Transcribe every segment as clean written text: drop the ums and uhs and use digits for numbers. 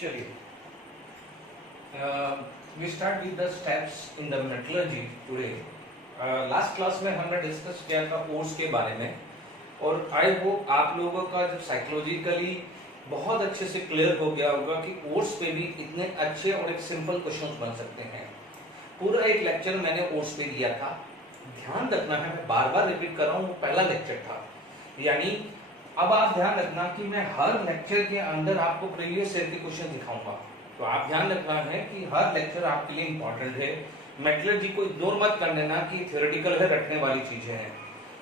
चलिए, we start with the steps in the metallurgy today. Last class में हमने discuss किया था ओर्स के बारे में और आई होप आप लोगों का जो साइकोलॉजिकली बहुत अच्छे से क्लियर हो गया होगा कि ओर्स पे भी इतने अच्छे और एक सिंपल क्वेश्चंस बन सकते हैं। पूरा एक लेक्चर मैंने ओर्स पे दिया था, ध्यान रखना है, मैं बार बार रिपीट कर रहा हूँ, वो पहला लेक्चर था। यानी अब आप ध्यान रखना कि मैं हर लेक्चर के अंदर आपको प्रीवियस ईयर के क्वेश्चन दिखाऊंगा, तो आप ध्यान रखना है कि हर लेक्चर आपके लिए इंपॉर्टेंट है। मेटलर्जी को इग्नोर मत कर लेना कि थियोरेटिकल है, रटने वाली चीजें हैं।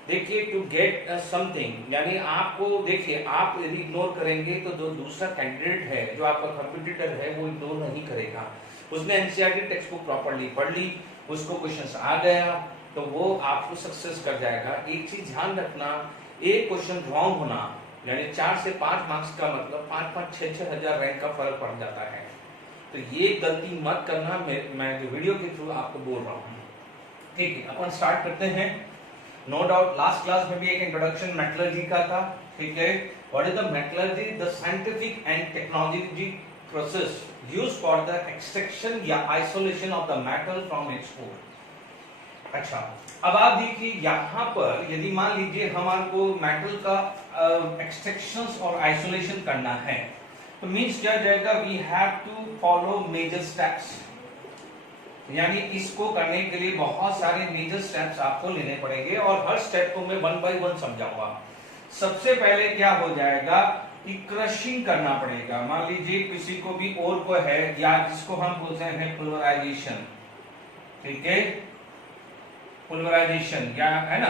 देखिए, टू गेट समथिंग, यानी आपको देखिए, आप यदि इग्नोर करेंगे तो जो दूसरा कैंडिडेट है, जो आपका कंपटीटर है, वो इग्नोर नहीं करेगा। उसने एनसीईआरटी टेक्स्ट बुक प्रॉपर्ली पढ़ ली, उसको क्वेश्चंस आ गया, तो वो आपको सक्सेस कर जाएगा। एक चीज ध्यान रखना, एक क्वेश्चन रॉन्ग होना यानी 4 से 5 मार्क्स का मतलब 5-5, 6-6 हजार रैंक का फर्क पड़ जाता है। तो ये गलती मत करना, मैं जो वीडियो के थ्रू आपको बोल रहा हूँ। ठीक है, अपन स्टार्ट करते हैं। नो डाउट लास्ट क्लास में भी एक इंट्रोडक्शन मेटलर्जी का था। ठीक है, what is the metallurgy? The scientific and technology process used for the extraction या isolation of the metal from its core. अच्छा, अब आप देखिए यहाँ पर यदि मान लीजिए हमारे को मेटल का एक्सट्रैक्शन और आइसोलेशन करना है, तो मीन्स क्या जाएगा, we have to follow major steps. यानी इसको करने के लिए बहुत सारे मेजर स्टेप्स आपको लेने पड़ेंगे और हर स्टेप को मैं 1 बाय 1 समझाऊंगा। सबसे पहले क्या हो जाएगा कि क्रशिंग करना पड़ेगा। मान लीजिए किसी को भी ओर को है, या जिसको हम बोलते हैं पुल्वराइजेशन। ठीक है, पुल्वराइजेशन या है ना,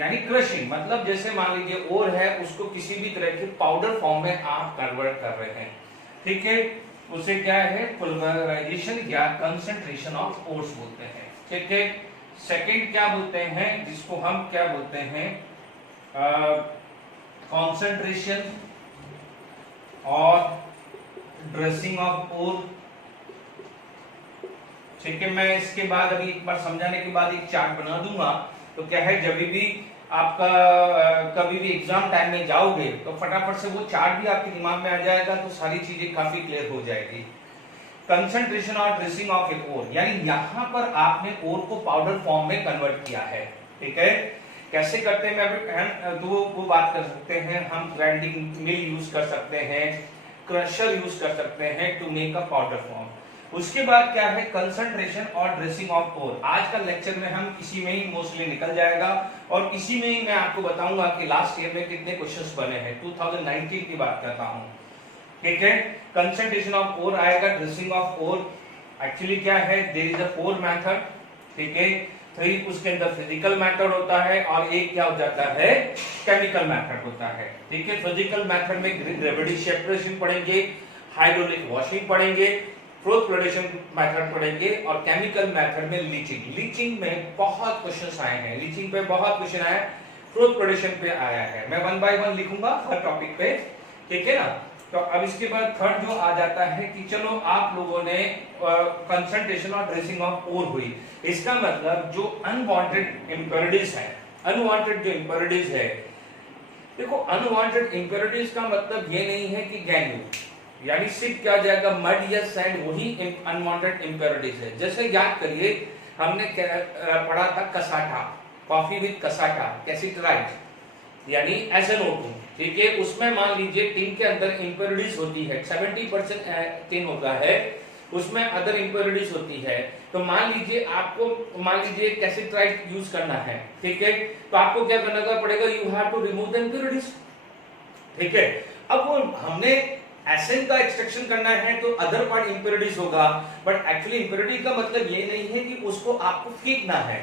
यानी क्रशिंग मतलब जैसे मान लीजिए ओर है, उसको किसी भी तरह के पाउडर फॉर्म में आप कन्वर्ट कर रहे हैं। ठीक है, उसे क्या है, पुल्वराइजेशन या कंसंट्रेशन ऑफ ओर्स बोलते हैं। ठीक है, सेकंड क्या बोलते हैं, जिसको हम क्या बोलते हैं, कंसंट्रेशन और ड्रेसिंग ऑफ ओर। ठीक है, मैं इसके बाद अभी एक बार समझाने के बाद एक चार्ट बना दूंगा, तो क्या है, जब भी आपका कभी भी एग्जाम टाइम में जाओगे तो फटाफट से वो चार्ट भी आपके दिमाग में आ जाएगा, तो सारी चीजें काफी क्लियर हो जाएगी। कंसंट्रेशन और ड्रेसिंग ऑफ ए ओर, यानी यहाँ पर आपने ओर को पाउडर फॉर्म में कन्वर्ट किया है। ठीक है, कैसे करते हैं, मैं दो वो बात कर सकते हैं, हम ग्राइंडिंग मिल यूज कर सकते हैं, क्रशर यूज कर सकते हैं to make a powder form. उसके बाद क्या है, कंसंट्रेशन और ड्रेसिंग ऑफ ओर। आज का लेक्चर में हम इसी में ही मोस्टली निकल जाएगा और इसी में ही मैं आपको बताऊंगा कि लास्ट ईयर में कितने क्वेश्चंस बने हैं। 2019 की बात करता हूं। ठीक है, कंसंट्रेशन ऑफ ओर आएगा, ड्रेसिंग ऑफ ओर एक्चुअली क्या है, देयर इज अ 4 मेथड। ठीक है, 3 उसके अंदर फिजिकल मेथड होता है और एक क्या हो जाता है, केमिकल मेथड होता है। ठीक है, फिजिकल मेथड में ग्रेविटी सेपरेशन पढ़ेंगे, हाइड्रोलिक वॉशिंग पढ़ेंगे, फ्लोथ फ्लोटेशन मेथड पढ़ेंगे और केमिकल मेथड में लीचिंग। लीचिंग में बहुत क्वेश्चंस आए हैं, लीचिंग पे बहुत क्वेश्चन आए, फ्लोथ फ्लोटेशन पे आया है। मैं 1 बाय 1 लिखूंगा हर टॉपिक पे। ठीक है ना, तो अब इसके बाद थर्ड जो आ जाता है कि चलो आप लोगों ने कंसंट्रेशन और ड्रेसिंग ऑफ ओर हुई, इसका मतलब जो अनवांटेड इंप्योरिटीज है, अनवांटेड जो इंप्योरिटीज है, देखो अनवांटेड इंप्योरिटीज का मतलब ये नहीं है कि गैंग, यानी सिर्फ क्या जाएगा, मड या सैंड, वही अनवांटेड इंप्योरिटीज है। जैसे याद करिए, हमने पढ़ा था कसाटा, कॉफी विद कसाटा, कैसिटराइट यानी SnO2। ठीक है, उसमें मान लीजिए टिन के अंदर इंप्योरिटीज होती है, 70% टिन होता है, उसमें अदर इंप्योरिटीज होती है। तो मान लीजिए आपको, मान लीजिए कैसिटराइट यूज करना है। ठीक है, तो आपको क्या करना पड़ेगा, you have to remove the impurities. ठीक है, अब वो हमने एसिड का एक्सट्रैक्शन करना है तो अदर पार्ट इंप्योरिटीज होगा, बट एक्चुअली इंप्योरिटी का मतलब ये नहीं है कि उसको आपको फेंकना है,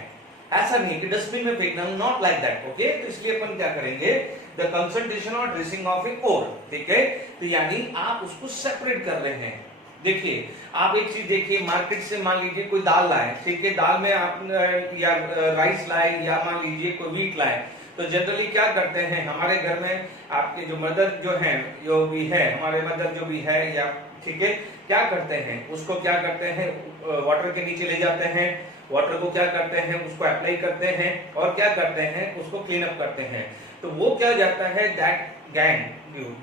ऐसा नहीं कि डस्टबिन में फेंकना, नॉट लाइक दैट। ओके, तो इसलिए अपन क्या करेंगे, द कंसंट्रेशन और ड्रेसिंग ऑफ ए ओर। ठीक है, तो यानी आप उसको सेपरेट कर रहे हैं। देखिए, आप एक चीज देखिए, मार्केट से मान लीजिए कोई दाल लाए, ठीक है, दाल में आप या राइस लाए या मान लीजिए कोई व्हीट लाए, तो जनरली क्या करते हैं, हमारे घर में आपके जो मदर जो है, जो भी है हमारे मदर जो भी है, या ठीक है, क्या करते हैं, उसको क्या करते हैं, वाटर के नीचे ले जाते हैं, वाटर को क्या करते हैं, उसको अप्लाई करते हैं और क्या करते हैं, उसको क्लीन अप करते हैं। तो वो क्या जाता है, दैट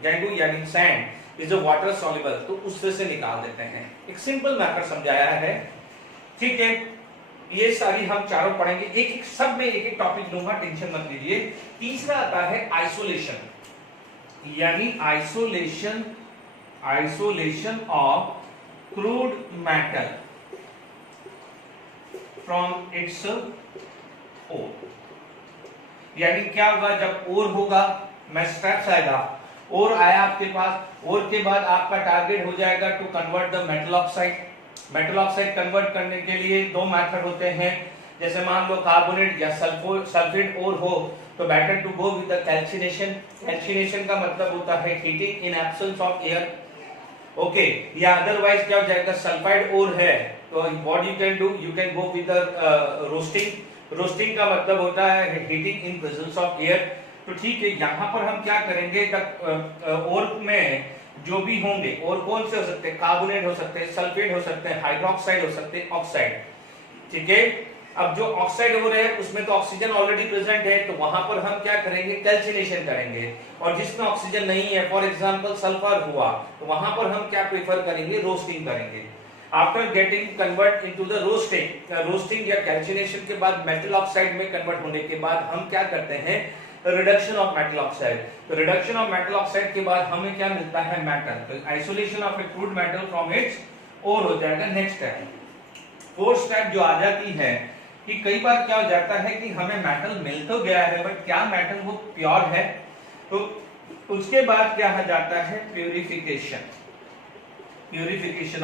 गैंगू यानी सैंड, इज वाटर सॉल्युबल, तो उससे से निकाल देते हैं। एक सिंपल मेथड समझाया है, ठीक है। ये सारी हम चारों पढ़ेंगे, एक एक सब में एक एक टॉपिक लूंगा, टेंशन मत लीजिए। तीसरा आता है आइसोलेशन, यानी isolation of crude metal from its ore. यानी क्या होगा, जब ओर होगा, मैं स्टेप्स आएगा, ओर आया आपके पास, ओर के बाद आपका टारगेट हो जाएगा to convert the metal oxide. Metal oxide convert करने के लिए दो मेथड होते हैं, जैसे मान लो कार्बोनेट या सल्फेट ओर हो तो better to go with the calcination. Calcination का मतलब होता है heating in absence of air, okay. या अदरवाइज क्या हो जाएगा, सल्फाइड ओर है तो what you can do, you can go with the roasting. Roasting का मतलब होता है heating in presence of air. तो ठीक है, यहाँ पर हम क्या करेंगे, ओर में जो भी होंगे, और कौन से हो सकते हैं, कार्बोनेट हो सकते हैं, सल्फेट हो सकते हैं, हाइड्रोक्साइड हो सकते हैं, ऑक्साइड, ठीक है। अब जो ऑक्साइड हो रहे हैं उसमें तो ऑक्सीजन ऑलरेडी प्रेजेंट है, तो वहां पर हम क्या करेंगे, कैल्सिनेशन करेंगे। और जिसमें ऑक्सीजन नहीं है, फॉर एग्जांपल सल्फर हुआ, तो वहां पर हम क्या प्रेफर करेंगे, रोस्टिंग करेंगे। After getting convert into the roasting या कैल्सिनेशन के बाद मेटल ऑक्साइड में कन्वर्ट होने के बाद हम क्या करते हैं, रिडक्शन ऑफ मेटल ऑक्साइड। तो रिडक्शन ऑफ मेटल ऑक्साइड के बाद हमें क्या मिलता है, मेटल। तो isolation of a crude metal from its ore हो जाएगा नेक्स्ट स्टेप। फोर्थ स्टेप जो आ जाती है कि कई बार क्या हो जाता है कि हमें मेटल मिल तो गया है, बट क्या मेटल वो प्योर है, तो उसके बाद क्या हो जाता है, प्यूरिफिकेशन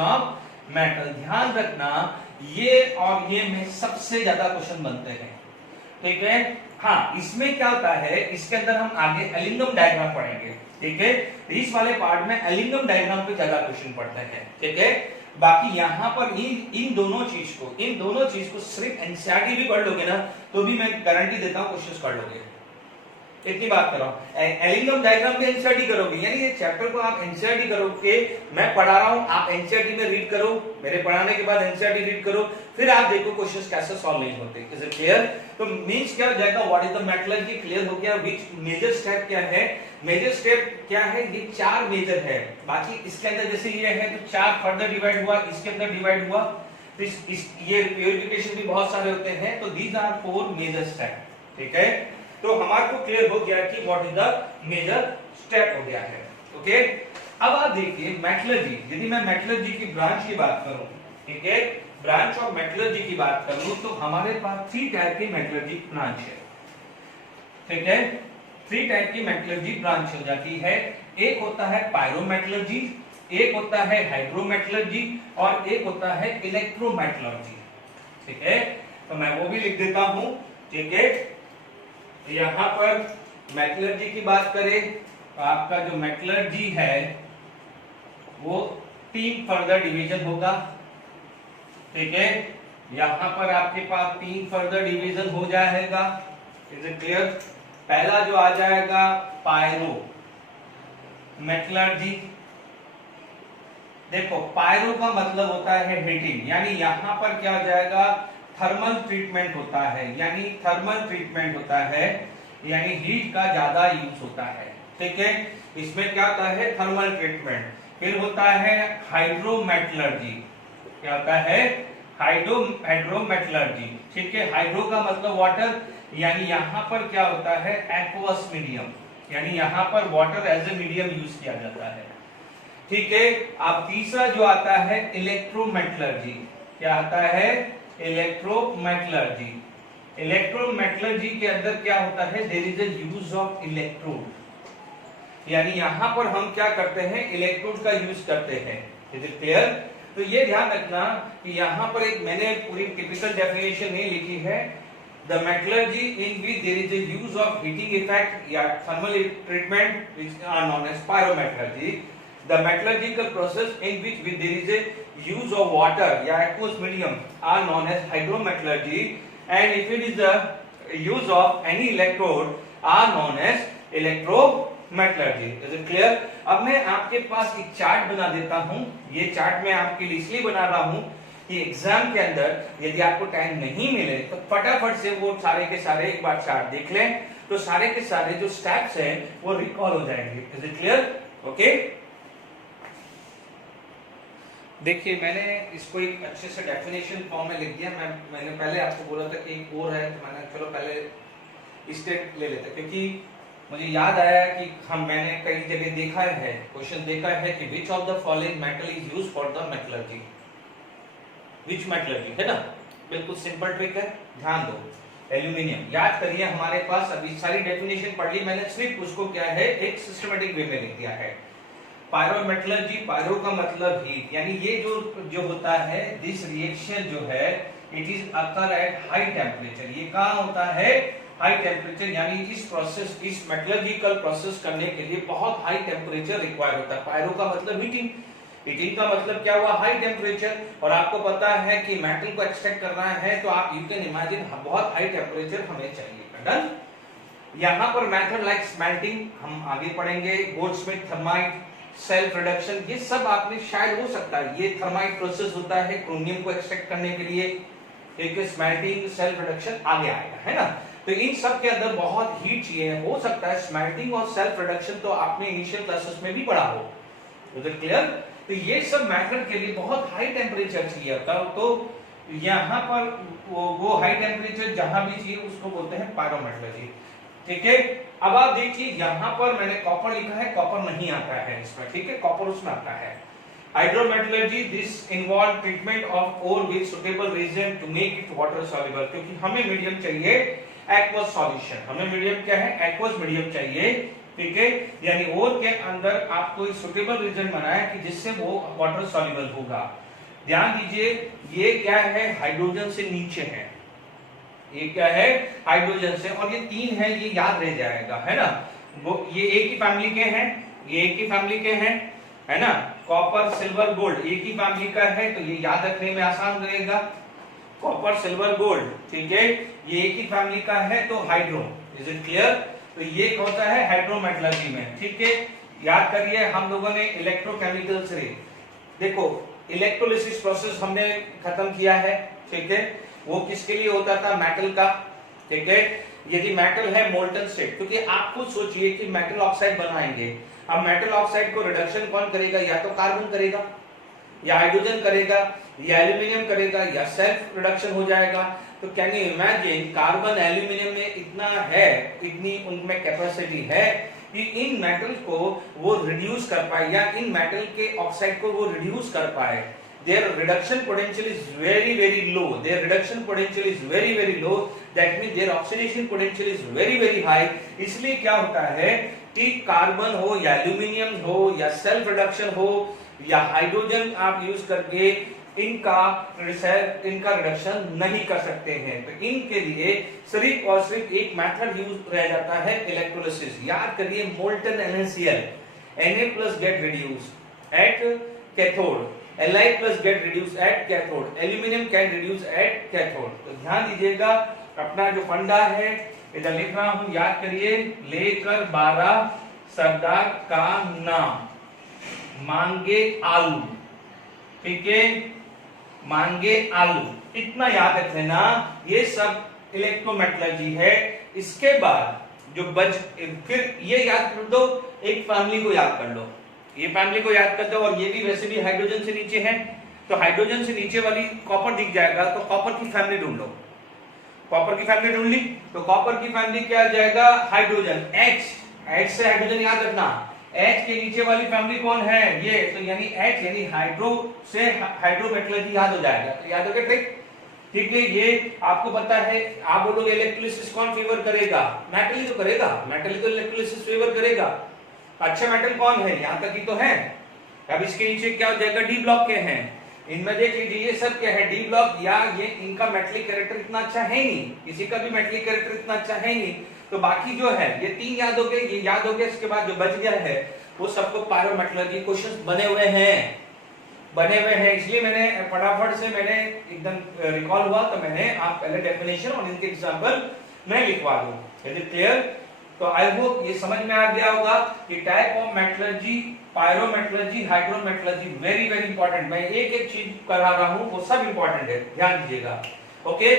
ऑफ मेटल। ध्यान रखना, ये और ये में सबसे ज्यादा क्वेश्चन बनते हैं, ठीक है। हाँ, इसमें क्या होता है, इसके अंदर हम आगे एलिंगम डायग्राम पढ़ेंगे, ठीक है। इस वाले पार्ट में एलिंगम डायग्राम पे ज्यादा क्वेश्चन पढ़ते हैं, ठीक है। बाकी यहाँ पर इन दोनों चीज को सिर्फ एनसीईआरटी भी पढ़ लोगे ना, तो भी मैं गारंटी देता हूँ क्वेश्चन कर लोगे। इतनी बात कर रहा हूं, एलिंगम डायग्राम भी एनसीईआरटी करोगे, यानी ये चैप्टर को आप एनसीईआरटी करोगे। मैं पढ़ा रहा हूं, आप एनसीईआरटी में रीड करो, मेरे पढ़ाने के बाद एनसीईआरटी रीड करो, फिर आप देखो क्वेश्चंस कैसे सॉल्व नहीं होते। Is it clear? तो मींस क्या हो जाएगा, what is the metallurgy, clear हो गया। विच मेजर स्टेप क्या है, मेजर स्टेप क्या है, ये 4 मेजर है। बाकी इसके अंदर जैसे ये है तो 4 फर्दर डिवाइड हुआ, इसके अंदर डिवाइड हुआ, तो ये प्यूरिफिकेशन भी बहुत सारे होते हैं। तो दीज आर 4 मेजर स्टेप, ठीक है। तो हमारे को क्लियर हो गया कि what is the major step हो गया है, ओके। अब आप देखिए मेटलर्जी, यदि मैं मेटलर्जी की ब्रांच की बात करूं, ठीक है, ब्रांच ऑफ मेटलर्जी की बात करूं, तो हमारे पास 3 टाइप की मेटलर्जी ब्रांच है, ठीक है। 3 टाइप की मेटलर्जी ब्रांच हो जाती है। एक होता है पायरोमेटलर्जी, एक होता है हाइड्रोमेटलर्जी, और एक होता है इलेक्ट्रोमेटलर्जी, ठीक है। तो मैं वो भी लिख देता हूं, ठीक है। यहां पर मेटलर्जी की बात करें तो आपका जो मेटलर्जी है वो 3 फर्दर डिवीजन होगा, ठीक है। यहां पर आपके पास 3 फर्दर डिवीजन हो जाएगा। Is it clear? पहला जो आ जाएगा पायरो मेटलर्जी। देखो, पायरो का मतलब होता है हीटिंग, यानी यहां पर क्या हो जाएगा, थर्मल ट्रीटमेंट होता है, यानी थर्मल ट्रीटमेंट होता है, यानी हीट का ज्यादा यूज होता है, ठीक है। इसमें क्या होता है, थर्मल ट्रीटमेंट। फिर होता है हाइड्रोमेटलर्जी, क्या होता है, हाइड्रोमेटलर्जी, ठीक है। हाइड्रो का मतलब वाटर, यानी यहां पर क्या होता है, एक्वस मीडियम, यानी यहां पर water as a medium use किया जाता है, ठीक है। अब तीसरा जो आता है इलेक्ट्रोमेटलर्जी, क्या आता है, इलेक्ट्रोमेटलर्जी। इलेक्ट्रोमेटलर्जी के अंदर क्या होता है, there is a use of electrode, यानी यहां पर हम क्या करते हैं, इलेक्ट्रोड का यूज करते हैं। Is it clear? तो ये ध्यान रखना कि यहां पर एक मैंने पूरी टिपिकल डेफिनेशन नहीं लिखी है। The metallurgy in which there is a use of heating effect या thermal treatment which are known as pyrometallurgy. The metallurgical process in which there is a use of water या aqueous medium are known as hydrometallurgy, and if it is the use of any electrode are known as electrometallurgy. Is it clear? अब मैं आपके पास एक chart बना देता हूं। ये chart मैं आपके लिए इसलिए बना रहा हूं कि एग्जाम के अंदर यदि आपको टाइम नहीं मिले तो फटाफट से वो सारे के सारे एक बार चार्ट देख लें, तो सारे के सारे जो स्टेप्स हैं वो रिकॉल हो जाएंगे। Is it clear? Okay? देखिए मैंने इसको एक अच्छे से डेफिनेशन फॉर्म में लिख दिया। मैंने पहले आपको बोला था कि एक और है, तो मैंने चलो पहले स्टेट ले लेते, क्योंकि मुझे याद आया कि मैंने कई जगह देखा है, क्वेश्चन देखा है कि which of the following metal is used for the metallurgy, which metallurgy, है ना। बिल्कुल सिंपल ट्रिक है, ध्यान दो। एल्यूमिनियम याद करिए, हमारे पास अभी सारी डेफिनेशन पढ़ ली मैंने, सिर्फ उसको क्या है एक सिस्टमेटिक वे में लिख दिया है। पायरोमेटलर्जी, पायरो का मतलब हीट, यानी ये जो होता है दिस रिएक्शन जो है it is occur at high temperature. ये कहाँ होता है? हाई टेम्परेचर, यानी इस प्रोसेस, इस मेटलर्जिकल प्रोसेस करने के लिए बहुत हाई टेम्परेचर रिक्वायर होता है। पायरो का मतलब हीटिंग, हीटिंग का मतलब क्या हुआ? High temperature. और आपको पता है कि मेटल को एक्सट्रैक्ट करना है तो आप यू कैन इमेजिन बहुत हाई टेम्परेचर हमें चाहिए। डन। यहाँ पर मेथड लाइक स्मेल्टिंग हम आगे पढ़ेंगे, गोल्डस्मिथ, थर्माइट, सेल्फ रिडक्शन, ये सब आपने शायद हो सकता है, ये थर्माइट प्रोसेस होता है क्रोमियम को एक्सट्रैक्ट करने के लिए, एक स्मेल्टिंग, सेल्फ रिडक्शन आगे आएगा, है ना। तो इन सब के अंदर बहुत हीट चाहिए, हो सकता है स्मेल्टिंग और सेल्फ रिडक्शन तो आपने इनिशियल क्लासेस में भी पढ़ा हो, इज इट क्लियर? तो ये सब मेथड के लिए बहुत हाई टेम्परेचर चाहिए होता है, तो यहाँ पर वो हाई टेम्परेचर जहां भी चाहिए उसको बोलते हैं पायरोमेटलर्जी। ठीक है, अब आप देखिए यहाँ पर मैंने कॉपर लिखा है, कॉपर नहीं आता है इसमें, ठीक है, कॉपर उसमें आता है। Hydrometallurgy, this involve treatment of ore with suitable reason to make it water soluble, क्योंकि हमें मीडियम चाहिए एक्वस सॉल्यूशन, हमें मीडियम क्या है? एक्वस मीडियम चाहिए, ठीक है, यानी ओर के अंदर आपको एक सुटेबल रीजन बनाए कि जिससे वो वाटर सॉल्युबल होगा। ध्यान दीजिए ये क्या है? हाइड्रोजन से नीचे है, ये क्या है? हाइड्रोजन से, और ये तीन है, ये याद रह जाएगा, है ना। वो ये एक ही फैमिली के हैं, ये एक ही फैमिली के हैं, है ना। कॉपर, सिल्वर, गोल्ड एक ही फैमिली का है, तो ये याद रखने में आसान रहेगा। कॉपर, सिल्वर, गोल्ड, ठीक है, ये एक ही फैमिली का है, तो हाइड्रो, इज इट क्लियर? तो ये होता है हाइड्रोमेटलर्जी में, ठीक है। याद करिए हम लोगों ने इलेक्ट्रोकेमिकल से, देखो इलेक्ट्रोलिसिस प्रोसेस हमने खत्म किया है, ठीक है, वो किसके लिए होता था? मेटल का, ठीक है। यदि मेटल है मोल्टन स्टेट, क्योंकि आप खुद सोचिए कि मेटल ऑक्साइड बनाएंगे, अब मेटल ऑक्साइड को रिडक्शन कौन करेगा? या तो कार्बन करेगा, या हाइड्रोजन करेगा, या एल्यूमिनियम करेगा, या सेल्फ रिडक्शन हो जाएगा। तो can you imagine carbon aluminium में इतना है, इतनी उनमें कैपेसिटी है कि इन मेटल को वो रिड्यूस कर पाए, या इन मेटल के ऑक्साइड को वो रिड्यूस कर पाए। Their reduction potential is very low. Their reduction potential is very low. That means their oxidation potential is very high. इसलिए क्या होता है कि कार्बन हो या एल्यूमिनियम हो या सेल्फ रिडक्शन हो या हाइड्रोजन आप यूज करके इनका रिडक्शन नहीं कर सकते हैं। तो इनके लिए सिर्फ और सिर्फ एक मेथड यूज रह जाता है, इलेक्ट्रोलिसिस। याद करिए molten NaCl, Na plus get reduced at cathode, Li plus get reduced at cathode, aluminum can reduce at cathode। तो ध्यान दीजिएगा, अपना जो फंडा है इधर लिख रहा हूं, याद करिए, लेकर 12 सरदार का नाम, मांगे आलू, ठीक है, मांगे आलू, इतना याद रख लेना। ये सब इलेक्ट्रोमेटलर्जी है। इसके बाद जो फिर ये याद कर दो, एक फैमिली को याद कर लो, ये फैमिली को याद कर दो, और ये भी वैसे भी हाइड्रोजन से नीचे है, तो हाइड्रोजन से नीचे वाली कॉपर दिख जाएगा, तो कॉपर की फैमिली ढूंढ लो। कॉपर की फैमिली ढूंढ ली, तो कॉपर की फैमिली क्या आ जाएगा? हाइड्रोजन, H से हाइड्रोजन याद रखना। H के नीचे वाली फैमिली कौन है? ये, तो यानी H यानी हाइड्रो से हाइड्रोमेटलर्जी याद हो जाएगा, तो याद हो गया, ठीक है। ये आपको पता है, आप बोलोगे इलेक्ट्रोलिसिस कौन फेवर करेगा? मेटल ही तो करेगा, मेटल ही तो इलेक्ट्रोलिसिस फेवर करेगा। अच्छा मेटल कौन है? यहाँ तक ही तो है। अब इसके नीचे क्या हो जाएगा? डी ब्लॉक के हैं। इनमें देख लीजिए ये सब क्या है? डी ब्लॉक, या ये इनका मेटलिक कैरेक्टर इतना अच्छा है नहीं, किसी का भी मेटलिक कैरेक्टर इतना अच्छा है नहीं, तो बाकी जो है ये तीन याद हो गए, ये याद हो गया। इसके बाद जो बच गया है वो सबको पायरोमेटलर्जी क्वेश्चंस बने हुए हैं, इसलिए मैंने फटाफट से मैंने एकदम रिकॉल हुआ, तो मैंने आप पहले डेफिनेशन और इनके एग्जांपल मैं लिखवा दूं। Is it clear? तो आई होप ये समझ में आ गया होगा कि type of metallurgy, pyrometallurgy, hydrometallurgy, very important. मैं एक एक चीज करा रहा हूं, वो सब इंपॉर्टेंट है, ध्यान दीजिएगा। ओके,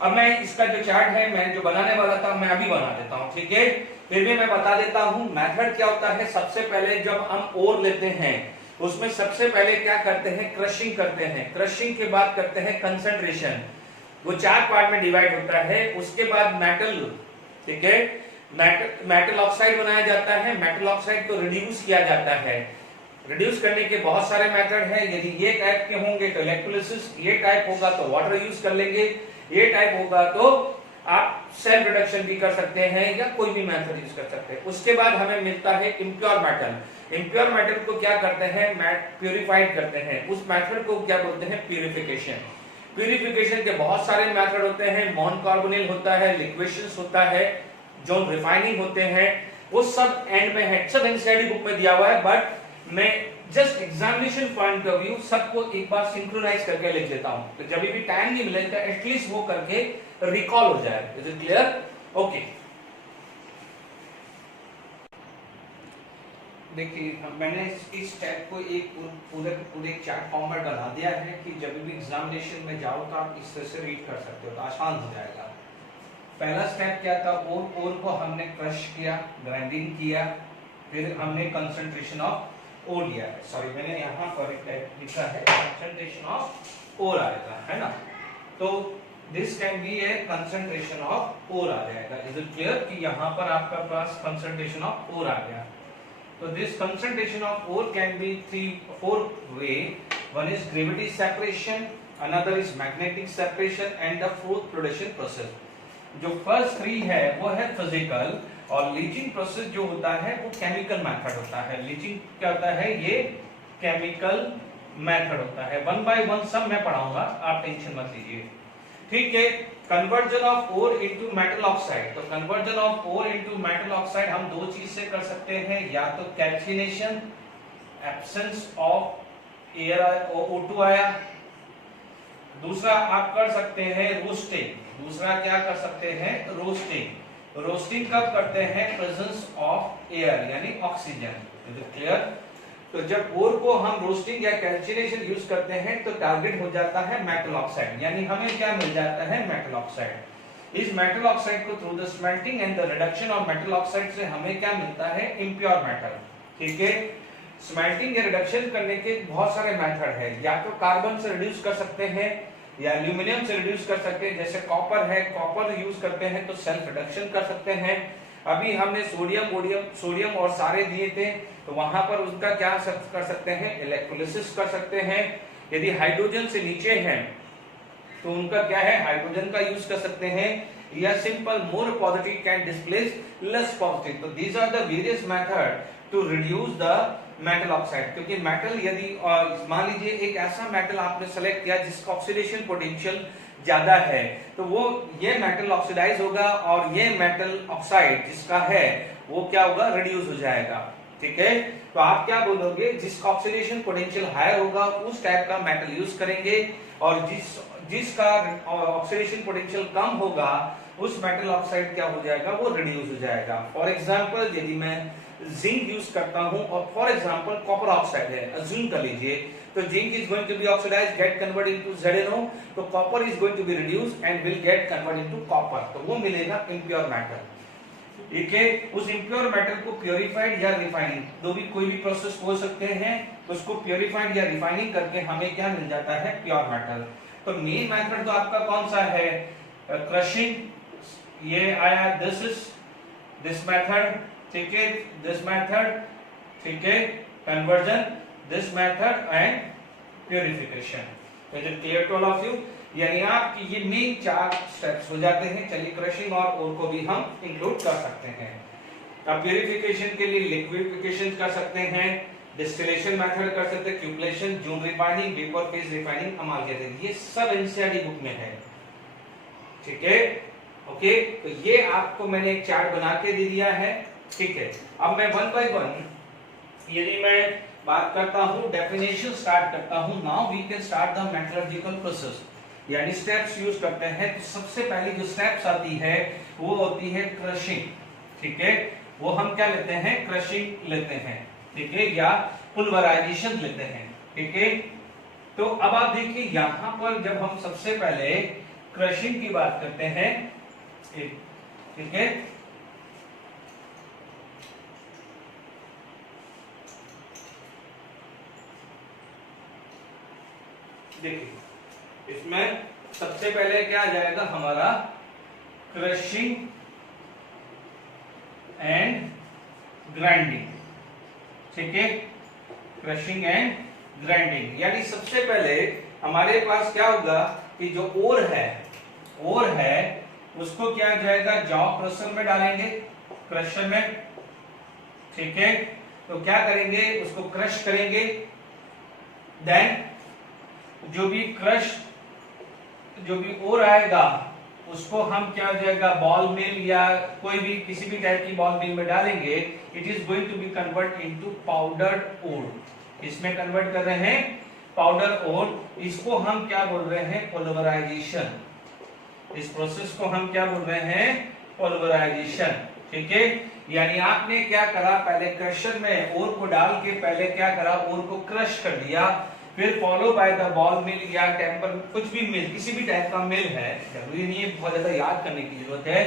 अब मैं इसका जो चार्ट है मैं जो बनाने वाला था मैं अभी बना देता हूं, ठीक है। फिर भी मैं बता देता हूं मेथड क्या होता है। सबसे पहले जब हम ओर लेते हैं उसमें सबसे पहले क्या करते हैं, क्रशिंग करते हैं, क्रशिंग के बाद करते हैं कंसंट्रेशन, वो 4 पार्ट में डिवाइड होता है। उसके बाद मेटल, ठीक है, मेटल ऑक्साइड बनाया जाता है, मेटल ऑक्साइड को रिड्यूस किया जाता है। रिड्यूस करने के बहुत सारे मेथड हैं, यदि ये टाइप के होंगे तो इलेक्ट्रोलिसिस, ये टाइप होगा तो वाटर यूज कर लेंगे, ये टाइप होगा तो आप सेल्फ रिडक्शन भी कर सकते हैं या कोई भी मेथड यूज कर सकते हैं। उसके बाद हमें मिलता है इम्प्योर मेटल। इम्प्योर मेटल को क्या करते हैं, प्यूरिफाइड करते हैं, उस मेथड को क्या बोलते हैं, प्यूरिफिकेशन। प्यूरिफिकेशन के बहुत सारे मेथड होते हैं, मॉन कार्बोनिल होता है, लिक्वेशंस होता है, जो रिफाइनिंग होते हैं, वो सब एंड में है, सब एनसीईआरटी बुक में दिया हुआ है, बट मैं just examination point of view सबको एक बार सिंक्रोनाइज करके लिख देता हूं, तो जब भी टाइम नहीं मिले तो एटलीस्ट वो करके रिकॉल हो जाए। Is it clear? ओके, देखिए मैंने इस स्टेप को एक पूरे चार्ट फॉर्म में बना दिया है कि जब भी एग्जामिनेशन में जाओ तो आप इस तरह से रीड कर सकते हो, तो आसान हो जाएगा। पहला स्टेप क्या था, ओर को हमने क्रश किया, ग्राइंडिंग किया, फिर हमने कंसंट्रेशन ऑफ ओर लिया है। सॉरी, मैंने यहाँ पर लिखा है कंसंट्रेशन ऑफ ओर आएगा, है ना, तो this can be a concentration of ore आ जाएगा। इज इट क्लियर कि यहाँ पर आपका पास कंसंट्रेशन ऑफ ओर आ गया। तो this concentration of ore can be 4 way. One is gravity separation, another is magnetic separation, and the fourth production process. जो first 3 है वो है फिजिकल, और लीचिंग प्रोसेस जो होता है वो केमिकल मेथड होता है। लीचिंग क्या होता है, ये केमिकल मेथड होता है। 1 by 1 सब मैं पढ़ाऊंगा, आप टेंशन मत लीजिए, ठीक है। Conversion of ore into metal oxide, तो conversion of ore into metal oxide हम दो चीज से कर सकते हैं, या तो calcination, absence of air O2 आया, दूसरा आप कर सकते हैं रोस्टिंग, दूसरा क्या कर सकते हैं, रोस्टिंग। रोस्टिंग कब करते हैं, प्रेजेंस ऑफ एयर यानी ऑक्सीजन। Is it clear? तो जब ओर को हम रोस्टिंग या कैल्सिनेशन यूज करते हैं तो टारगेट हो जाता है मेटल ऑक्साइड, यानी हमें क्या मिल जाता है, मेटल ऑक्साइड। इस मेटल ऑक्साइड को through the smelting and the reduction of metal oxide से हमें क्या मिलता है, इम्प्योर मेटल, ठीक है। स्मेल्टिंग या रिडक्शन करने के बहुत सारे मेथड है, या तो कार्बन से रिड्यूस कर सकते हैं या एल्यूमिनियम से रिड्यूस कर सकते हैं, जैसे कॉपर है, कॉपर यूज करते हैं तो सेल्फ रिडक्शन कर सकते हैं। अभी हमने सोडियम और सारे दिए थे, तो वहां पर उसका क्या कर सकते हैं, इलेक्ट्रोलिसिस कर सकते हैं। यदि हाइड्रोजन से नीचे हैं तो उनका क्या है, हाइड्रोजन का यूज कर सकते हैं, या simple more positive can displace less positive. तो these are the various method to reduce the metal oxide. क्योंकि मेटल यदि मान लीजिए एक ऐसा मेटल आपने सेलेक्ट किया जिसका ऑक्सीडेशन पोटेंशियल ज्यादा है, तो वो ये मेटल ऑक्सीडाइज होगा, और ये मेटल ऑक्साइड जिसका है वो क्या होगा, रिड्यूस हो जाएगा, ठीक है। तो आप क्या बोलोगे, जिसका ऑक्सीडेशन पोटेंशियल हायर होगा उस टाइप का मेटल यूज करेंगे, और जिसका ऑक्सीडेशन पोटेंशियल कम होगा उस मेटल ऑक्साइड क्या हो जाएगा, वो रिड्यूस हो जाएगा। फॉर एग्जांपल यदि मैं जिंक यूज करता हूं और फॉर एग्जांपल कॉपर ऑक्साइड है, अज्यूम कर लीजिए, तो zinc is going to be oxidized, get convert into ZnO, तो copper is going to be reduced and will get convert into copper, तो वो मिलेगा इम्प्योर मेटल, ठीक है। उस इम्प्योर मेटल को प्योरीफाइड या रिफाइनिंग, दो भी कोई भी प्रोसेस हो सकते हैं, तो उसको प्योरीफाइड या रिफाइनिंग करके हमें क्या मिल जाता है, प्योर मेटल। तो मेन मेथड तो आपका कौन सा है, क्रशिंग, ये आया, दिस मेथड, ठीक है, दिस मेथड, ठीक है, conversion, this method and purification. Is it clear to all of you? यानी आपकी ये मेन 4 स्टेप्स हो जाते हैं। चलिए क्रशिंग और ओर को भी हम इंक्लूड कर सकते हैं। अब प्यूरिफिकेशन के लिए लिक्विडिफिकेशन कर सकते हैं, डिस्टिलेशन मेथड कर सकते हैं, क्यूपलेशन, जून रिफाइनिंग, वेपर फेज रिफाइनिंग, अमालगेटिंग, ये सब एनसीईआरटी बुक में है, ठीक है, ओके। तो ये आपको मैंने एक चार्ट बना के दे दिया है, ठीक है। अब मैं 1 by 1 यदि मैं बात करता हूं, डेफिनेशन स्टार्ट करता हूं। Now we can start the metallurgical process, यानी स्टेप्स यूज करते हैं। तो सबसे पहली जो स्टेप्स आती है वो होती है क्रशिंग, ठीक है, वो हम क्या लेते हैं, क्रशिंग लेते हैं, ठीक है, या पुल्वराइजेशन लेते हैं, ठीक है। तो अब आप देखिए यहां पर जब हम सबसे पहले क्रशिंग की बात करते हैं, ठीक है, देखिए इसमें सबसे पहले क्या आ जाएगा हमारा क्रशिंग एंड ग्राइंडिंग, ठीक है, क्रशिंग एंड ग्राइंडिंग। यानी सबसे पहले हमारे पास क्या होगा कि जो ओर है उसको क्या जाएगा जॉ क्रशर में डालेंगे, क्रशर में, ठीक है। तो क्या करेंगे उसको क्रश करेंगे, देन जो भी ओर आएगा उसको हम क्या हो जाएगा बॉल मिल या कोई भी किसी भी टाइप की बॉल मिल में डालेंगे। It is going to be convert into powdered ore. इसमें कन्वर्ट कर रहे हैं पाउडर ओर। इसको हम क्या बोल रहे हैं पोलराइजेशन। इस प्रोसेस को हम क्या बोल रहे हैं पोलराइजेशन, ठीक है। यानी आपने क्या करा पहले क्रशर में ओर को डाल के पहले क्या करा ओर को क्रश कर दिया, फिर फॉलो बाय द बॉल मिल या टेम्पर कुछ भी मिल किसी भी टाइप का मिल है, जरूरी नहीं है बहुत ज्यादा याद करने की जरूरत है।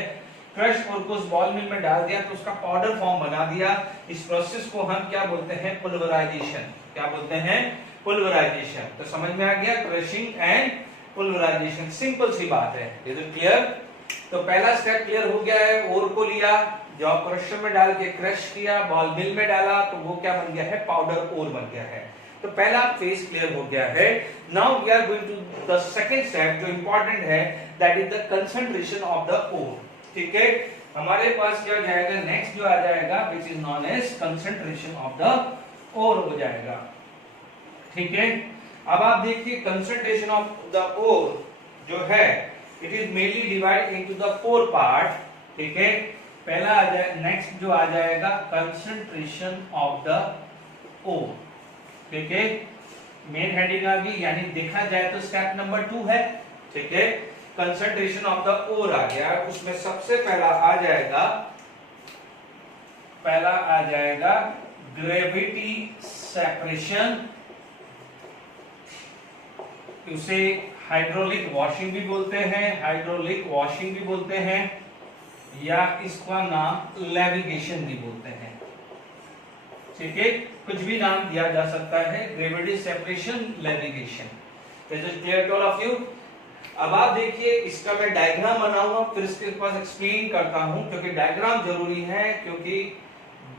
क्रश और को उस बॉल मिल में डाल दिया तो उसका पाउडर फॉर्म बना दिया। इस प्रोसेस को हम क्या बोलते हैं पुल्वराइजेशन। क्या बोलते हैं पुल्वराइजेशन। तो समझ में आ गया क्रशिंग एंड पुल्वराइजेशन, सिंपल सी बात है। Is it clear? तो पहला स्टेप क्लियर हो गया है। ओर को लिया जो क्रशर में डाल के क्रश किया, बॉल मिल में डाला तो वो क्या बन गया है पाउडर ओर बन गया है। तो पहला फेज क्लियर हो गया है। Now we are going to the second step जो इंपॉर्टेंट है, that is the concentration of the ore, ठीक है। हमारे पास क्या जाएगा नेक्स्ट जो आ जाएगा which is non as concentration of the ore हो जाएगा, ठीक है। अब आप देखिए कंसंट्रेशन ऑफ द ओर जो है it is mainly divide into the 4 part, ठीक है। पहला आ जाए नेक्स्ट जो आ जाएगा कंसंट्रेशन ऑफ द ओर, ठीक है। मेन हेडिंग आ गई, यानी देखा जाए तो स्टेप नंबर 2 है, ठीक है। कंसंट्रेशन ऑफ द ओर आ गया, उसमें सबसे पहला आ जाएगा ग्रेविटी सेपरेशन। उसे हाइड्रोलिक वॉशिंग भी बोलते हैं, या इसका नाम लेविगेशन भी बोलते हैं, ठीक है। कुछ भी नाम दिया जा सकता है, gravity separation, levigation. Is it clear to all of you? अब आप देखिए इसका मैं डायग्राम बनाऊंगा फिर इसके पास एक्सप्लेन करता हूं, क्योंकि डायग्राम जरूरी है, क्योंकि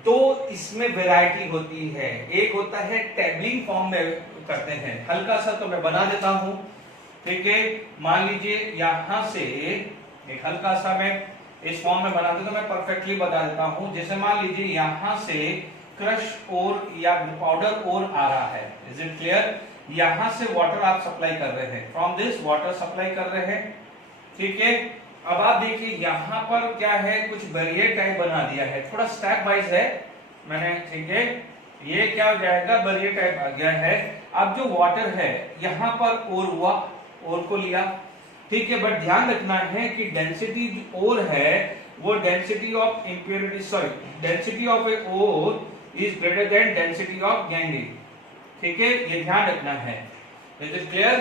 दो इसमें वैरायटी होती है। एक होता है टेबलिंग फॉर्म में करते हैं, हल्का सा तो मैं बना देता हूं, ठीक है। मान लीजिए यहां से एक हल्का सा मैं इस फॉर्म में बना दूं तो मैं परफेक्टली बता देता हूं। जैसे मान लीजिए यहां से क्रश ओर या पाउडर ओर आ रहा है, इज इट क्लियर? यहां से वाटर आप सप्लाई कर रहे हैं, फ्रॉम दिस वाटर सप्लाई कर रहे हैं, ठीक है। अब आप देखिए यहां पर क्या है कुछ बैरियर टाइप बना दिया है, थोड़ा स्टेप वाइज है मैंने, ठीक है। ये क्या हो जाएगा बैरियर टाइप आ गया है। अब जो वाटर है यहां पर ओर हुआ, ओर को लिया, ठीक है। बट ध्यान रखना है कि डेंसिटी ओर है वो density of impurity density of a ore is greater than density of gangrene, ठीक है, ये ध्यान रखना है। Is it clear?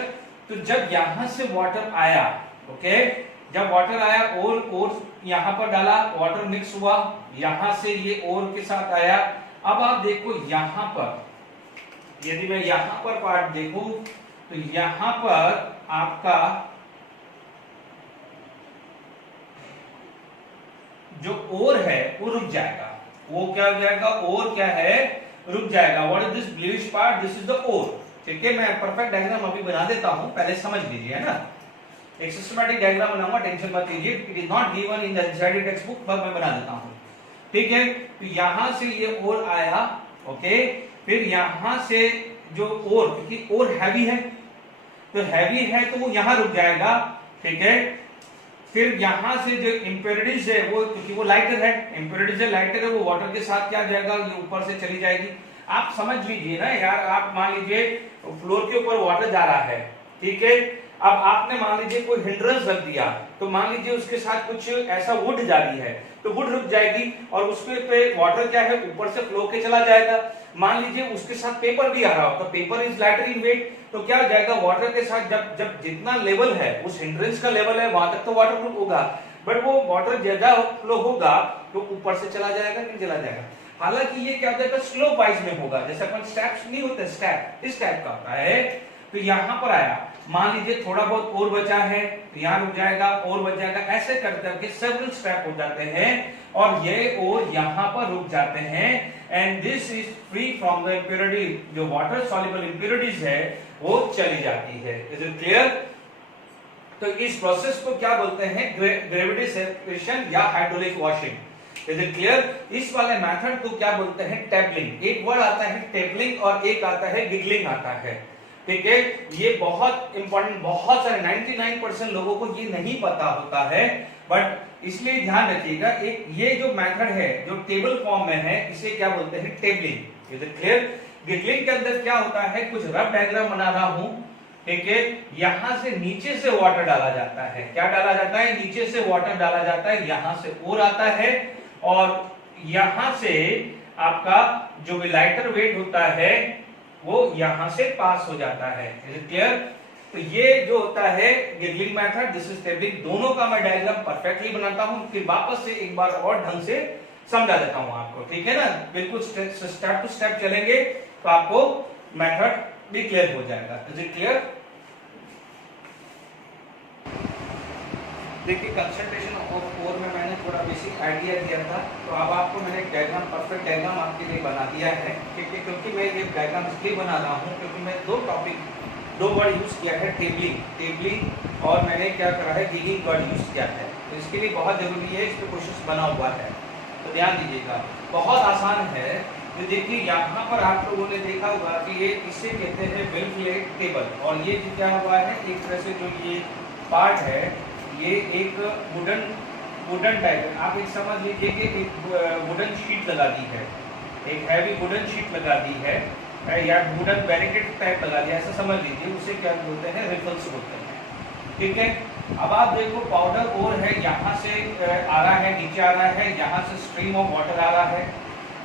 तो जब यहां से वाटर आया, ओके, जब वाटर आया और यहां पर डाला, वाटर मिक्स हुआ, यहां से ये और के साथ आया। अब आप देखो यहां पर, यदि मैं यहां पर पार्ट देखूं तो यहां पर आपका जो ओर है वो रुक जाएगा। वो क्या हो जाएगा? ओर क्या है? रुक जाएगा। What is this bluish part? This is the ore, ठीक है। मैं परफेक्ट डायग्राम अभी बना देता हूं, पहले समझ लीजिए, है ना। एक सिस्टमैटिक डायग्राम बनाऊंगा, टेंशन मत लीजिए, it is not given in the NCERT text book, पर मैं बना देता हूं, ठीक है। तो यहां से ये ओर आया, ओके, फिर यहां से जो ओर, क्योंकि ओर हैवी है तो हैवी है तो वो यहां रुक जाएगा, ठीक है। फिर यहां से जो इम्प्योरिटीज है वो, क्योंकि वो लाइटर है, इम्प्योरिटीज है, लाइटर है, वो वाटर के साथ क्या जाएगा, ये ऊपर से चली जाएगी। आप समझ लीजिए ना यार, आप मान लीजिए फ्लोर के ऊपर वाटर जा रहा है, ठीक है। अब आपने मान लीजिए कोई हिंड्रेंस रख दिया, तो मान लीजिए उसके साथ कुछ ऐसा वुड जा रही है तो वुड रुक जाएगी और उसके पे वाटर क्या है ऊपर से फ्लो के चला जाएगा। मान लीजिए उसके साथ पेपर भी आ रहा हो तो paper is lighter in weight, तो क्या हो जाएगा वाटर के साथ जब जितना लेवल है उस हिंड्रेंस का लेवल है वहां तक तो वाटर फ्लो होगा, बट वो वाटर ज्यादा फ्लो होगा तो ऊपर से चला जाएगा, नहीं चला जाएगा। हालांकि ये क्या होता है स्लोप वाइज में होगा, जैसे अपन स्टेप्स नहीं होते, स्टेप इस टाइप का होता है। तो यहाँ पर आया, मान लीजिए थोड़ा बहुत और बचा है तो यहाँ रुक जाएगा, और बच जाएगा, ऐसे कर करके सेवरल स्टेप हो जाते हैं और ये और यहाँ पर रुक जाते हैं। And this is free from the impurity, जो वाटर सॉल्युबल इम्प्योरिटीज है वो चली जाती है। Is it clear? तो इस प्रोसेस को क्या बोलते हैं? ग्रेविटी सेपरेशन या hydraulic washing. Is it clear? इस वाले मेथड को क्या बोलते हैं? टेबलिंग। एक वर्ड आता है टेबलिंग और एक आता है गिगलिंग आता है, ठीक है। ये बहुत इंपॉर्टेंट, बहुत सारे 99% लोगों को ये नहीं पता होता है, बट इसलिए ध्यान रखिएगा। एक ये जो मेथड है जो टेबल फॉर्म में है, इसे क्या बोलते हैं? Tabling. Is it clear? Giggling के अंदर क्या होता है? कुछ रफ डायग्राम बना रहा हूं, ठीक है। यहां से नीचे से वाटर डाला जाता है। क्या डाला जाता है? नीचे से वाटर डाला जाता है, यहां से और आता है और यहां से आपका जो भी लाइटर वेट होता है वो यहां से पास हो जाता है। Is it clear? तो ये जो होता है giggling method, this is tabling. दोनों का मैं डायग्राम परफेक्टली बनाता हूं, फिर वापस से एक बार और ढंग से समझा देता हूं आपको, ठीक है ना। बिल्कुल स्टेप टू स्टेप चलेंगे तो आपको मेथड भी क्लियर हो जाएगा। Is it clear? देखिए कंसंट्रेशन ऑफ ओर में मैंने थोड़ा बेसिक आइडिया दिया था, तो अब आपको मैंने एक डायग्राम, परफेक्ट डायग्राम आपके लिए बना दिया है, ठीक है। क्योंकि मैं ये डायग्राम इसलिए बना रहा हूँ क्योंकि मैं दो वर्ड यूज किया है, टेबलिंग और मैंने क्या करा है? गिगिंग वर्ड यूज किया है। तो इसके लिए बहुत जरूरी है, इस पर क्वेश्चन बना हुआ है, तो ध्यान दीजिएगा। बहुत आसान है। तो देखिए यहाँ पर आप लोगों ने देखा होगा कि ये इसे कहते हैं वेलफ्लेट टेबल, और ये जो क्या हुआ है, एक तरह से जो ये पार्ट है ये एक वुडन टाइप है। आप एक समझ लीजिए कि एक वुडन शीट लगा दी है, एक हैवी वुडन शीट लगा दी है या वुडन बैरिकेड टाइप लगा दिया, ऐसा समझ लीजिए। उसे क्या बोलते हैं? रिफल्स बोलते हैं, ठीक है। अब आप देखो पाउडर और है, यहाँ से आ रहा है, नीचे आ रहा है, यहाँ से स्ट्रीम ऑफ वाटर आ रहा है,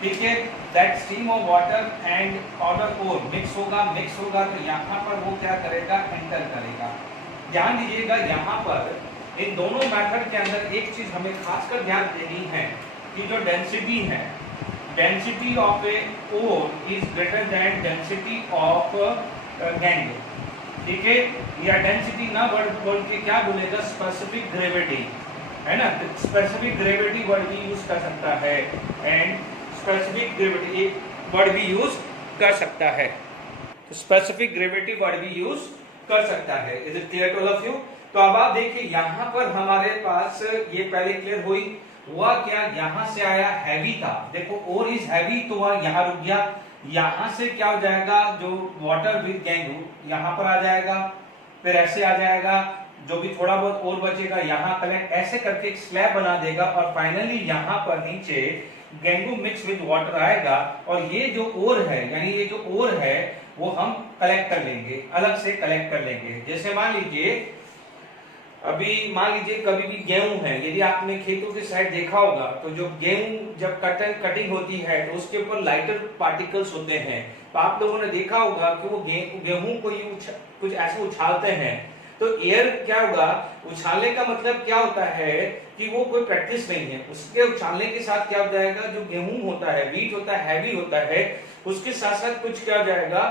ठीक है। That stream of water and powder और मिक्स होगा तो यहाँ पर वो क्या करेगा? एंटर करेगा। ध्यान दीजिएगा यहाँ पर इन दोनों मेथड के अंदर एक चीज हमें खासकर ध्यान देनी है कि जो डेंसिटी है, density of a ore is greater than density of gangue, ठीक है। या डेंसिटी ना बोल के क्या बोलेगा? स्पेसिफिक ग्रेविटी, है ना। स्पेसिफिक ग्रेविटी वर्ड भी यूज कर सकता है एंड स्पेसिफिक ग्रेविटी वर्ड भी यूज कर सकता है, तो स्पेसिफिक ग्रेविटी वर्ड भी यूज कर सकता है। Is it clear to all of you? तो अब आप देखिए यहाँ पर हमारे पास ये पहले क्लियर हुआ क्या? यहाँ से आया हैवी था, देखो और इज हैवी, तो वह यहाँ रुक गया। यहाँ से क्या हो जाएगा? जो वाटर विद गैंग यहाँ पर आ जाएगा, फिर ऐसे आ जाएगा, जो भी थोड़ा बहुत और बचेगा यहाँ कलेक्ट, ऐसे करके एक स्लैब बना देगा और फाइनली यहाँ पर नीचे गेंगू मिक्स विद वाटर आएगा और ये जो ओर है, यानी ये जो ओर है वो हम कलेक्ट कर लेंगे, अलग से कलेक्ट कर लेंगे। जैसे मान लीजिए कभी भी गेहूं है, यदि आपने खेतों के साइड देखा होगा तो जो गेहूं जब कटिंग होती है तो उसके ऊपर लाइटर पार्टिकल्स होते हैं, तो आप लोगों ने देखा होगा कि वो गेहूं को कुछ ऐसे उछालते हैं, तो एयर क्या होगा? उछालने का मतलब क्या होता है कि वो कोई प्रैक्टिस नहीं है, उसके उछालने के साथ क्या हो जाएगा? जो गेहूं होता है, व्हीट होता है, हैवी होता है, उसके साथ साथ कुछ क्या हो जाएगा?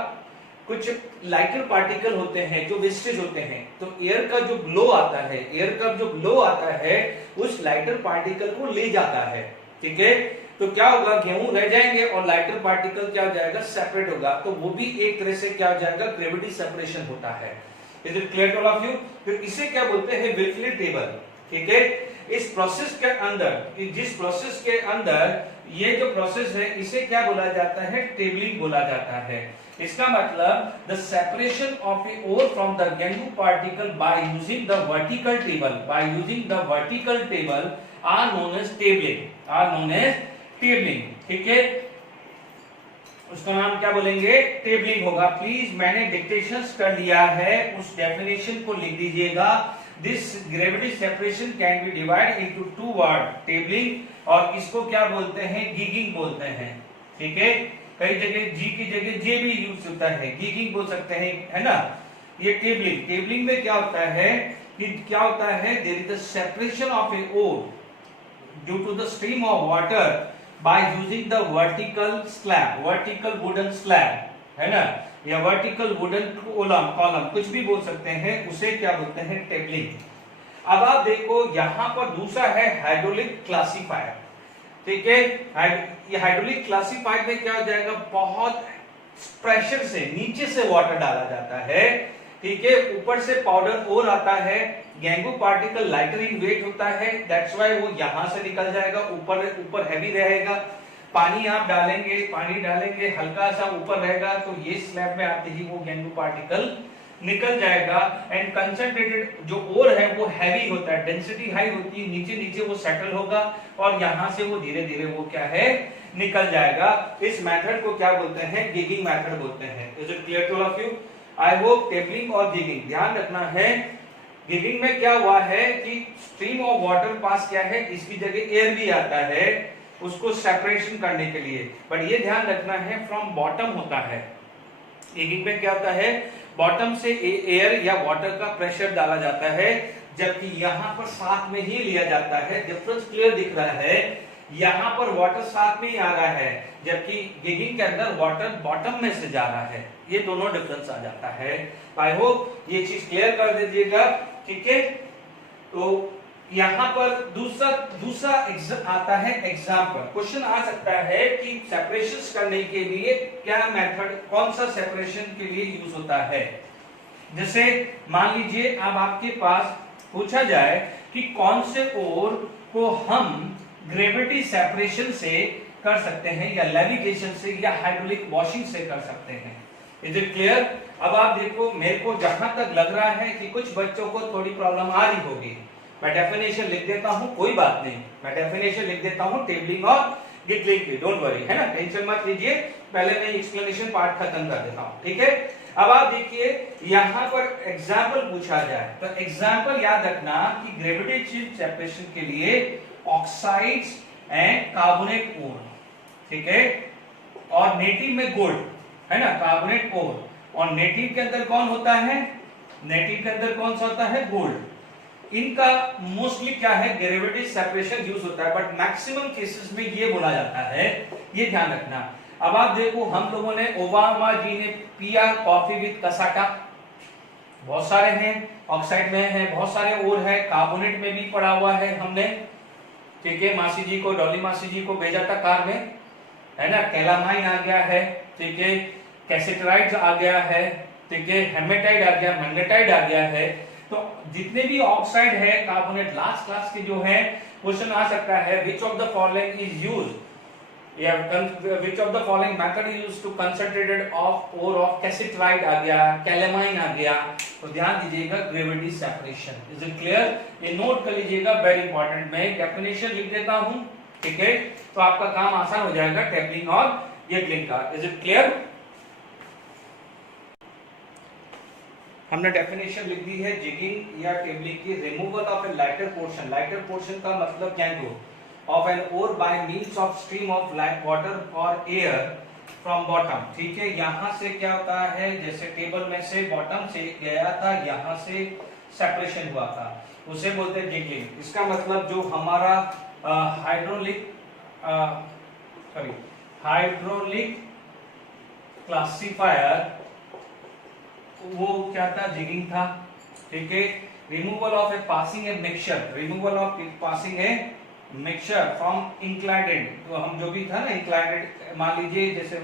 कुछ लाइटर पार्टिकल होते हैं जो वेस्टेज होते हैं, तो एयर का जो ग्लो आता है उस लाइटर पार्टिकल को ले जाता है, ठीक है। तो क्या होगा? गेहूं रह जाएंगे और लाइटर पार्टिकल क्या हो जाएगा? सेपरेट होगा, तो वो भी एक तरह से क्या हो जाएगा? ग्रेविटी सेपरेशन होता है। Is it clear to all of you? फिर इसे क्या बोलते हैं? वेलफ्लेट टेबल, ठीक है। इस प्रोसेस के अंदर, जिस प्रोसेस के अंदर ये जो प्रोसेस है इसे क्या बोला जाता है? टेबलिंग बोला जाता है। इसका मतलब the separation of a ore from the gangue particle by using the vertical table are known as tabling, ठीक है। उसका नाम क्या बोलेंगे? टेबलिंग होगा। प्लीज मैंने डिक्टेशंस कर लिया है, उस डेफिनेशन को लिख दीजिएगा। This gravity separation can be divide into two word, tabling, और इसको क्या बोलते हैं? गिगिंग बोलते हैं, ठीक है। कई जगह जी की जगह जे भी यूज होता है, गिगिंग बोल सकते हैं, है ना। ये टेबलिंग में क्या होता है कि there is the separation of a ore due to the stream of water by using the vertical wooden slab, है ना, या वर्टिकल वुडन कॉलम कुछ भी बोल सकते हैं, उसे क्या बोलते हैं, टेबलिंग। अब आप देखो यहां पर दूसरा है हाइड्रोलिक क्लासिफायर, ठीक है। ये हाइड्रोलिक क्लासिफायर में क्या हो जाएगा, बहुत प्रेशर से नीचे से वाटर डाला जाता है, ठीक है, ऊपर से पाउडर और आता है, गैंगो पार्टिकल लाइटर इन वेट होता है, दैट्स व्हाई वो यहां से निकल जाएगा, ऊपर हैवी रहेगा। पानी आप डालेंगे, पानी डालेंगे, हल्का सा ऊपर रहेगा, तो ये स्लैब में आते ही वो गैंगो पार्टिकल निकल जाएगा। एंड कंसंट्रेटेड जो ओर है वो हैवी होता है, डेंसिटी हाई होती है, नीचे नीचे वो सेटल होगा और यहां से वो धीरे धीरे वो क्या है, निकल जाएगा। इस मेथड को क्या बोलते हैं, गिगिंग मेथड बोलते हैं। Is it clear to all of you? I hope tabling और गिगिंग ध्यान रखना है। गिगिंग में क्या हुआ है कि स्ट्रीम ऑफ वाटर पास क्या है, इसकी जगह एयर भी आता है उसको सेपरेशन करने के लिए, बट ये ध्यान रखना है फ्रॉम बॉटम होता है। गिगिंग में क्या होता है, बॉटम से एयर या वाटर का प्रेशर डाला जाता है, जबकि यहां पर साथ में ही लिया जाता है। डिफरेंस क्लियर दिख रहा है, यहां पर वाटर साथ में ही आ रहा है, जबकि गिगिंग के अंदर वाटर बॉटम में से जा रहा है। ये दोनों डिफरेंस आ जाता है। आई होप ये चीज क्लियर कर दीजिएगा, ठीक है। तो यहां पर दूसरा आता है एग्जाम्पल। क्वेश्चन आ सकता है कि सेपरेशन करने के लिए क्या मेथड, कौन सा सेपरेशन के लिए यूज होता है। जैसे मान लीजिए अब आपके पास पूछा जाए कि कौन से ओर को हम ग्रेविटी सेपरेशन से कर सकते हैं, या लेविगेशन से, या हाइड्रोलिक वॉशिंग से कर सकते हैं। Is it clear? अब आप देखो, मेरे को जहां तक लग रहा है कि कुछ बच्चों को थोड़ी प्रॉब्लम आ रही होगी, मैं डेफिनेशन लिख देता हूं, कोई बात नहीं, मैं डेफिनेशन लिख देता हूं टेबलिंग और गिगलिंग की, डोंट वरी, है ना, टेंशन मत लीजिए। पहले मैं एक्सप्लेनेशन पार्ट खत्म कर देता हूं, ठीक है। अब आप देखिए यहां पर एग्जाम्पल पूछा जाए तो एग्जाम्पल याद रखना कि ग्रेविटेशनल सेपरेशन के लिए ऑक्साइड्स एंड कार्बोनेट ओर, ठीक है, और नेटिव में गोल्ड, है ना, कार्बोनेट ओर, और नेटिव के अंदर कौन होता है, नेटिव के अंदर कौन सा होता है, गोल्ड। इनका मोस्टली क्या है, ग्रेविटी सेपरेशन यूज होता है, बट मैक्सिमम केसेस में ये बोला जाता है, ये ध्यान रखना। अब आप देखो, हम लोगों ने, ओबामा जी ने पिया कॉफी विद कसाटा, बहुत सारे हैं, ऑक्साइड में है, बहुत सारे और है, कार्बोनेट में भी पड़ा हुआ है हमने, ठीक है, मासी जी को, डॉली मासी जी को भेजा था कार में, है ना, कैलामाइन आ गया है, ठीक है, कैसेटराइड्स आ गया है, ठीक है, हेमेटाइड आ गया, मैग्नेटाइड आ गया है। तो जितने भी ऑक्साइड है, कार्बोनेट, लास्ट क्लास के जो है, क्वेश्चन आ सकता है, which of the following is used, या which of the following method is used to concentrated of ore of cassiterite आ गया, कैलामाइन आ गया। तो ध्यान दीजिएगा, gravity separation. Is it clear? ये नोट कर लीजिएगा, वेरी इंपॉर्टेंट। मैं डेफिनेशन लिख देता हूं, ठीक है, तो आपका काम आसान हो जाएगा टेबलिंग और गिगलिंग का। Is it clear? हमने डेफिनेशन लिख दी है जिगिंग या टेबलिंग की, removal of a lighter portion. Lighter portion का मतलब gangue of an ore by means of stream of light water और एयर फ्रॉम बॉटम, ठीक है। यहां से क्या होता है, जैसे टेबल में से बॉटम से गया था, यहां से सेपरेशन हुआ था, उसे बोलते हैं जिगिंग। इसका मतलब जो हमारा हाइड्रोलिक क्लासिफायर, वो क्या था, जिगिंग था, ठीक है। Removal of a passing a mixture, removal of passing a mixture from inclined, तो हम जो भी था ना इंक्लाइडेड, मान लीजिए जैसे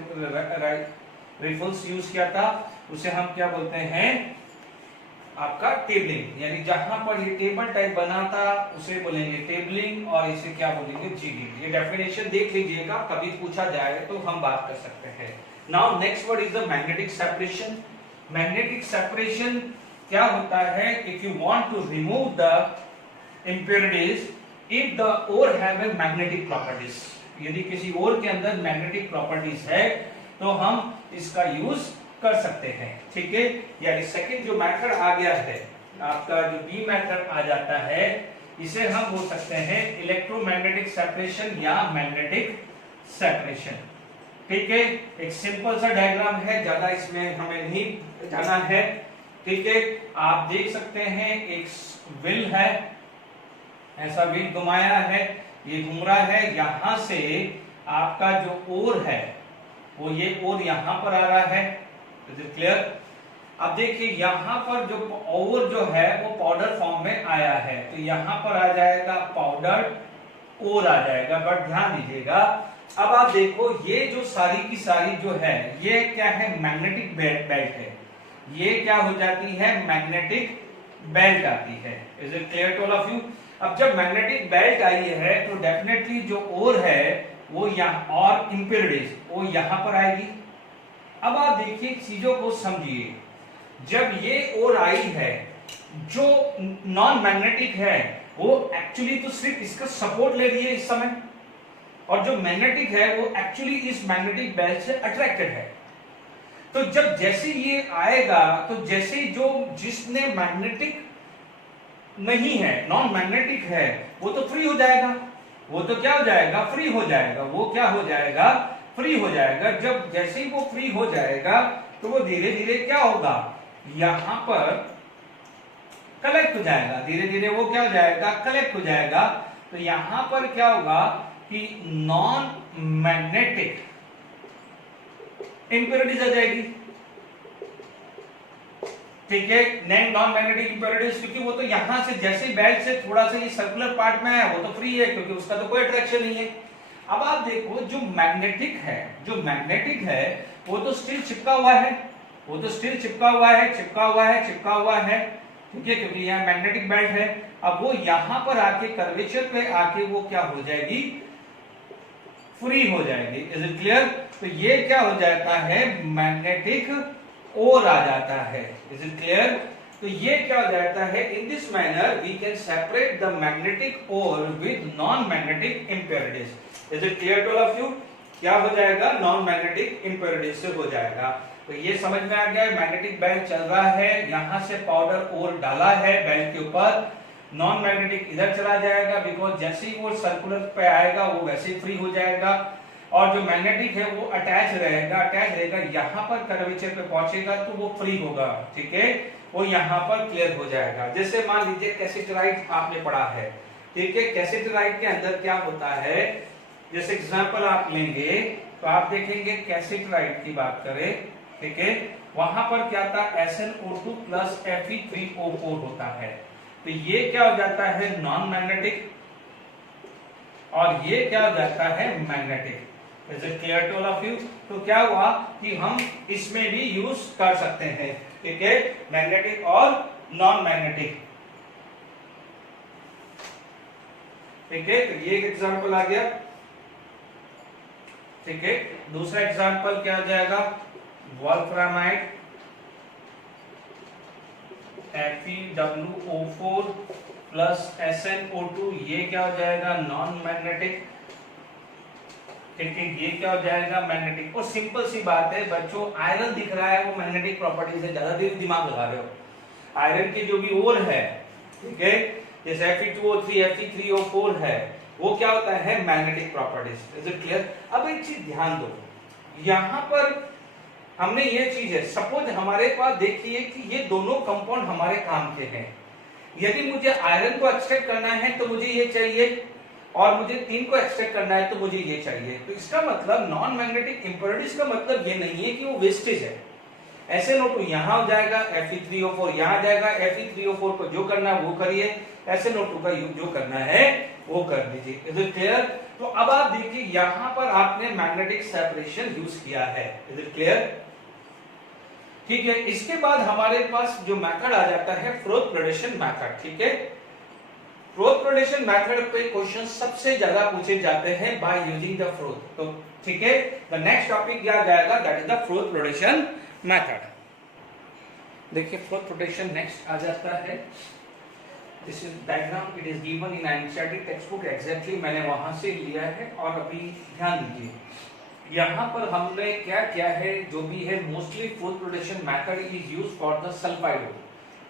रिफल्स यूज किया था, उसे हम क्या बोलते हैं, आपका टेबलिंग। यानी जहां पर ये टेबल टाइप बना था उसे बोलेंगे टेबलिंग, और इसे क्या बोलेंगे, जिगिंग। ये डेफिनेशन देख लीजिएगा, कभी पूछा जाए तो हम बात कर सकते हैं। Now next word is the magnetic separation. Magnetic separation क्या होता है, if you want to remove the impurities if the ore have a magnetic properties, यदि किसी ओर के अंदर मैग्नेटिक प्रॉपर्टीज है तो हम इसका यूज कर सकते हैं, ठीक है। यानी सेकंड जो मेथड आ गया है आपका, जो बी मेथड आ जाता है, इसे हम बोल सकते हैं इलेक्ट्रोमैग्नेटिक सेपरेशन या मैग्नेटिक सेपरेशन, ठीक है। एक सिंपल सा डायग्राम है, ज्यादा इसमें हमें नहीं जाना है, ठीक है। आप देख सकते हैं एक व्हील है, ऐसा व्हील घुमाया है, ये घूम रहा है, यहां से आपका जो ओर है वो ये और यहां पर आ रहा है। Is it clear? अब देखिए यहां पर जो और जो है वो पाउडर फॉर्म में आया है, तो यहां पर आ जाएगा पाउडर और आ जाएगा। बट ध्यान दीजिएगा, अब आप देखो ये जो सारी की सारी जो है ये क्या है, मैग्नेटिक बेल्ट है। ये क्या हो जाती है, मैग्नेटिक बेल्ट आती है। Is it clear to all of you? अब जब मैग्नेटिक बेल्ट आई है तो डेफिनेटली जो ओर है वो यहाँ और इंप्योरिटीज वो यहां पर आएगी। अब आप देखिए चीजों को समझिए, जब ये ओर आई है जो नॉन मैग्नेटिक है वो एक्चुअली तो सिर्फ इसका सपोर्ट ले रही है इस समय, और जो मैग्नेटिक है वो एक्चुअली इस मैग्नेटिक बेल्ट से अट्रैक्टेड है। तो जब जैसे ये आएगा तो जैसे जो जिसने मैग्नेटिक नहीं है, नॉन मैग्नेटिक है, वो तो फ्री हो जाएगा। वो तो क्या हो जाएगा, फ्री हो जाएगा। वो क्या हो जाएगा, फ्री हो जाएगा। जब जैसे ही वो फ्री हो जाएगा तो वो धीरे धीरे क्या होगा, यहां पर कलेक्ट हो जाएगा। धीरे धीरे वो क्या हो जाएगा, कलेक्ट हो जाएगा। तो यहां पर क्या होगा कि नॉन मैग्नेटिक इंप्योरिटीज आ जाएगी। ठीक है, नॉन मैग्नेटिक इंप्योरिटीज, क्योंकि वो तो यहां से जैसे बेल्ट से थोड़ा सा ये सर्कुलर पार्ट में है वो तो फ्री है, क्योंकि उसका तो कोई अट्रैक्शन नहीं है। अब आप देखो जो मैग्नेटिक है वो तो स्टिल चिपका हुआ है, वो तो स्टिल चिपका हुआ है। ठीक है, क्योंकि यहाँ मैग्नेटिक बेल्ट है। अब वो यहां पर आके कर्वेचर पे आके वो क्या हो जाएगी, फ्री हो जाएगी। Is it clear? तो ये क्या हो जाता है, मैग्नेटिक और आ जाता है। Is it clear? तो ये क्या हो जाता है, in this manner we can separate the magnetic ore with non magnetic impurities. Is it clear to all of you? क्या हो जाएगा, नॉन मैग्नेटिक इंप्योरिटीज से हो जाएगा। तो ये समझ में आ गया, मैग्नेटिक बेल्ट चल रहा है, यहां से पाउडर और डाला है बेल्ट के ऊपर, नॉन मैग्नेटिक इधर चला जाएगा, बिकॉज जैसे ही वो सर्कुलर पे आएगा वो वैसे ही फ्री हो जाएगा। और जो मैग्नेटिक है वो अटैच रहेगा यहां पर कर्वेचर पे पहुंचेगा तो वो फ्री होगा। ठीक है, वो यहां पर क्लियर हो जाएगा। जैसे मान लीजिए कैसेटराइट आपने पढ़ा है। ठीक है, कैसेटराइट के अंदर क्या होता है, जैसे एग्जांपल आप लेंगे तो आप देखेंगे कैसेटराइट की बात करें, ठीक है, वहां पर क्या था, SnO2 प्लस Fe3O4 होता है। तो ये क्या हो जाता है, नॉन मैग्नेटिक, और ये क्या हो जाता है, magnetic. Is it clear to all of you? तो क्या हुआ कि हम इसमें भी यूज कर सकते हैं। ठीक है, मैग्नेटिक और नॉन मैग्नेटिक। ठीक है, तो ये एक एग्जांपल आ गया। ठीक है, दूसरा एग्जांपल क्या हो जाएगा, वोल्फ्रामाइड FeWO4 प्लस SnO2, ये क्या हो जाएगा, नॉन मैग्नेटिक। ठीक है, ये क्या हो जाएगा, मैग्नेटिक। और सिंपल सी बात है बच्चों, आयरन दिख रहा है वो मैग्नेटिक प्रॉपर्टीज है, ज्यादा देर दिमाग लगा रहे हो। आयरन की जो भी ओर है, ठीक है, जैसे Fe2O3 Fe3O4 है, वो क्या होता है, magnetic properties. Is it clear? अब एक चीज ध्यान दो, यहां पर हमने ये चीज है, सपोज हमारे पास देखिए कि ये दोनों कंपाउंड हमारे काम के हैं। यदि मुझे आयरन को एक्सट्रैक्ट करना है तो मुझे ये चाहिए, और मुझे तीन को एक्सट्रैक्ट करना है तो मुझे ये चाहिए। तो इसका मतलब नॉन मैग्नेटिक इंप्योरिटीज का मतलब ये नहीं है कि वो वेस्टेज है। SnO2 यहां हो जाएगा, Fe3O4 यहां जाएगा, Fe3O4 को जो करना है वो करिए, SnO2 का यूज जो करना है वो कर दीजिए। Is it clear? तो अब आप देखिए यहां पर आपने मैग्नेटिक सेपरेशन यूज किया है। Is it clear? ठीक है, इसके बाद हमारे पास जो मेथड आ जाता है, फ्रोथ-प्रोडेशन मेथड। ठीक है, फ्रोथ-प्रोडेशन मेथड पे क्वेश्चन सबसे ज्यादा पूछे जाते हैं बाय यूजिंग द फ्रोथ। तो ठीक है, द नेक्स्ट टॉपिक क्या जाएगा, that is the froth-predation method. देखिए फ्रोथ-प्रोडेशन नेक्स्ट आ जाता है। This is diagram, it is given in NCERT text book, exactly मैंने वहां से लिया है। और अभी ध्यान दीजिए, यहाँ पर हमने क्या किया है, जो भी है mostly froth flotation method is used for the sulphide ore.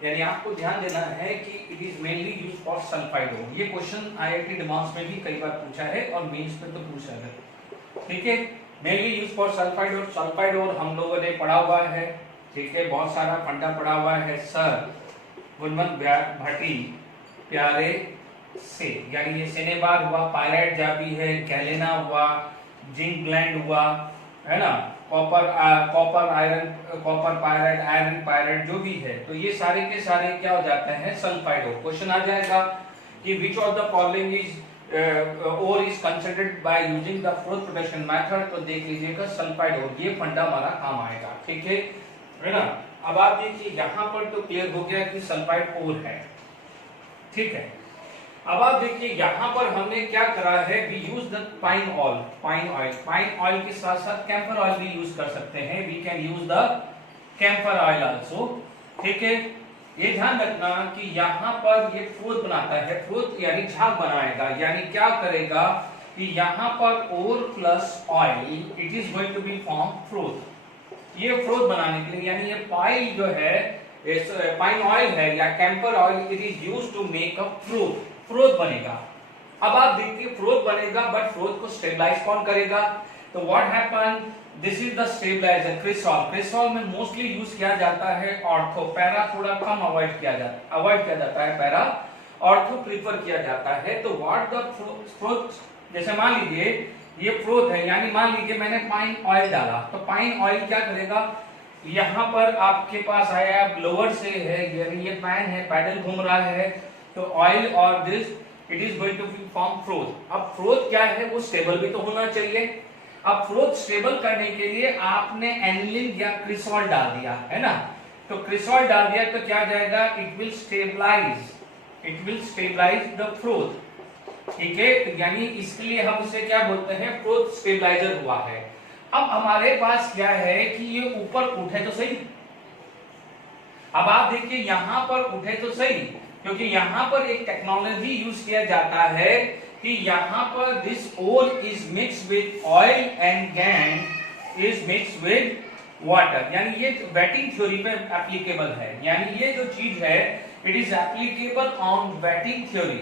यानी आपको ध्यान देना है कि it is mainly used for sulphide ore. ये क्वेश्चन आईआईटी डिमांड्स में भी कई बार पूछा है और मेंस में तो पूछा है। ठीक है, mainly used for sulphide ore. Sulphide ore हम लोगों ने पढ़ा हुआ है। ठीक है, बहुत सारा फंडा पढ़ा हुआ है सर गुणवंत भाटी प्यारे से, यानी ये सेनेबार हुआ, पायराइट जाबी है, गैलेना हुआ, जिंक ब्लेंड हुआ, है ना, copper iron, copper pyrite, iron pyrite जो भी है, तो ये सारे के सारे क्या हो जाते हैं, सल्फाइड हो। क्वेश्चन आ जाएगा कि which of the following is और is considered by using the froth production method, तो देख लीजिएगा सल्फाइड और, ये फंडा हमारा काम आएगा, ठीक है ना। अब आप देखिए यहाँ पर तो क्लियर हो गया कि सल्फाइड और है, ठीक है। अब आप देखिए यहाँ पर हमने क्या करा है, we use the pine oil, pine oil के साथ साथ कैम्फर ऑयल भी यूज कर सकते हैं, we can use the camphor oil also, ठीक है। ये ध्यान रखना कि यहाँ पर ये फ्रोथ बनाता है, फ्रोथ यानी झाग बनाएगा, यानी क्या करेगा कि यहाँ पर ore plus oil, it is going to be form froth. ये फ्रोथ बनाने के लिए, यानी ये पाइल जो है, पाइन ऑयल है या camphor oil, it is used to make a froth, froth बनेगा। अब आप देखिए फ्रोथ बनेगा, बट फ्रोथ को स्टेबलाइज कौन करेगा, तो what happen, this is the stabilizer cresol. Cresol में मोस्टली यूज किया जाता है ऑर्थो, पैरा थोड़ा कम अवॉइड किया जाता है, पैरा ऑर्थो प्रीफर किया जाता है। तो व्हाट द फ्रोथ, जैसे मान लीजिए ये फ्रोथ है, यानी मान लीजिए मैंने पाइन ऑयल डाला, तो पाइन ऑयल क्या करेगा, यहाँ पर आपके पास आया ब्लोअर से है, यानी ये पैन है, पैडल घूम रहा है, तो ऑयल और this it is going to form froth. अब फ्रोथ क्या है, वो स्टेबल भी तो होना चाहिए। अब फ्रोथ स्टेबल करने के लिए आपने एनिलीन या क्रिसॉल डाल दिया, है ना, तो क्रिसॉल डाल दिया तो क्या जाएगा, it will stabilize the froth, ठीक है। तो यानी इसके लिए हम इसे क्या बोलते हैं, फ्रोथ स्टेबलाइजर हुआ है। अब हमारे पास क्या है कि ये ऊपर उठे तो सही, अब आप देखिए यहां पर उठे तो सही, क्योंकि यहां पर एक टेक्नोलॉजी यूज किया जाता है कि यहां पर this ore is mix with oil and gangue is mix with water, यानी ये वेटिंग थ्योरी पे एप्लीकेबल है, यानी ये जो चीज है it is applicable on waiting theory,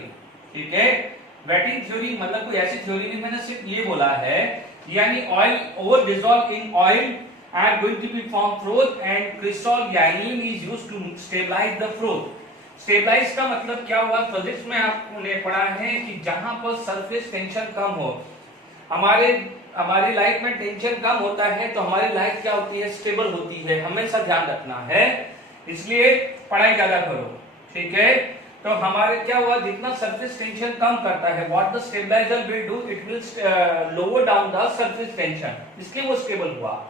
ठीक है। वेटिंग थ्योरी मतलब कोई ऐसी थ्योरी नहीं, मैंने सिर्फ ये बोला है, यानी oil over dissolve in oil are going to be form froth and crystal aniline is used to stabilize the froth। Stabilize का मतलब क्या हुआ, फिजिक्स में आपने पढ़ा है कि जहां पर सरफेस टेंशन कम हो, हमारी लाइफ में टेंशन कम होता है तो हमारी लाइफ क्या होती है, स्टेबल होती है, हमेशा ध्यान रखना है, इसलिए पढ़ाई ज्यादा करो, ठीक है। तो हमारे क्या हुआ, जितना सरफेस टेंशन कम करता है, what the stabilizer will do, it will lower down the surface tension, इसलिए वो स्टेबल हुआ।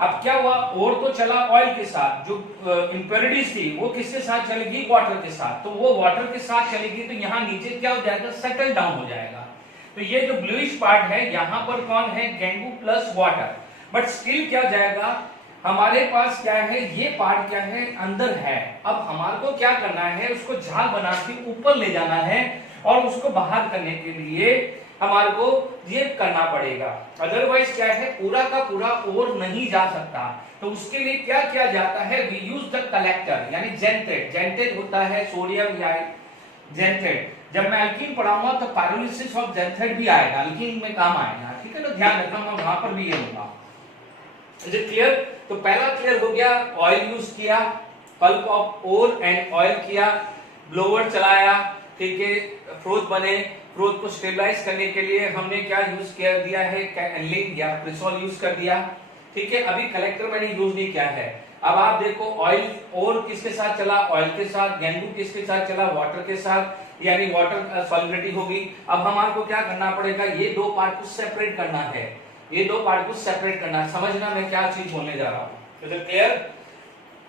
अब क्या हुआ, और तो चला ऑयल के साथ, जो इंप्योरिटीज थी वो किसके साथ चलेगी, वाटर के साथ, तो वो वाटर के साथ चलेगी तो यहाँ नीचे क्या हो जाएगा, सेटल डाउन हो जाएगा। तो ये जो ब्लूइश पार्ट है यहाँ पर कौन है, गेंगू प्लस वाटर, बट स्टिल क्या जाएगा, हमारे पास क्या है, ये पार्ट क्या है, अंदर है। अब हमारे को क्या करना है, उसको झाग बना के ऊपर ले जाना है, और उसको बाहर करने के लिए हमारे को ये करना पड़ेगा, अदरवाइज क्या है, पूरा का पूरा और नहीं जा सकता। तो उसके लिए क्या किया जाता है, वी यूज द कलेक्टर, यानी जेंथेट, जेंथेट होता है सोडियम या जेंथेट। जब मैं अल्कीन पढ़ाऊंगा तो पायरोलिसिस ऑफ जेंथेट भी आएगा, अल्कीन में काम आएगा, ठीक है, तो ध्यान रखना, मैं वहां पर भी ये लूंगा। Is it clear? तो पहला क्लियर हो गया, ऑयल यूज किया, pulp of ore and oil किया, ब्लोअर चलाया, ठीक है, फ्रोथ बने, फ्रोथ को स्टेबलाइज करने के लिए हमने क्या यूज कर दिया है, एनिलीन या क्रिसॉल यूज कर दिया, ठीक है। अभी कलेक्टर मैंने यूज नहीं किया है। अब आप देखो, ऑयल और किसके साथ चला, ऑयल के साथ, गेंगू किसके साथ चला, वाटर के साथ, यानी वाटर सॉलिबिलिटी होगी। अब हमारे को क्या करना पड़ेगा, ये दो पार्ट को सेपरेट करना है, ये दो पार्ट को सेपरेट करना है, समझना मैं क्या चीज बोलने जा रहा हूं, तो क्लियर।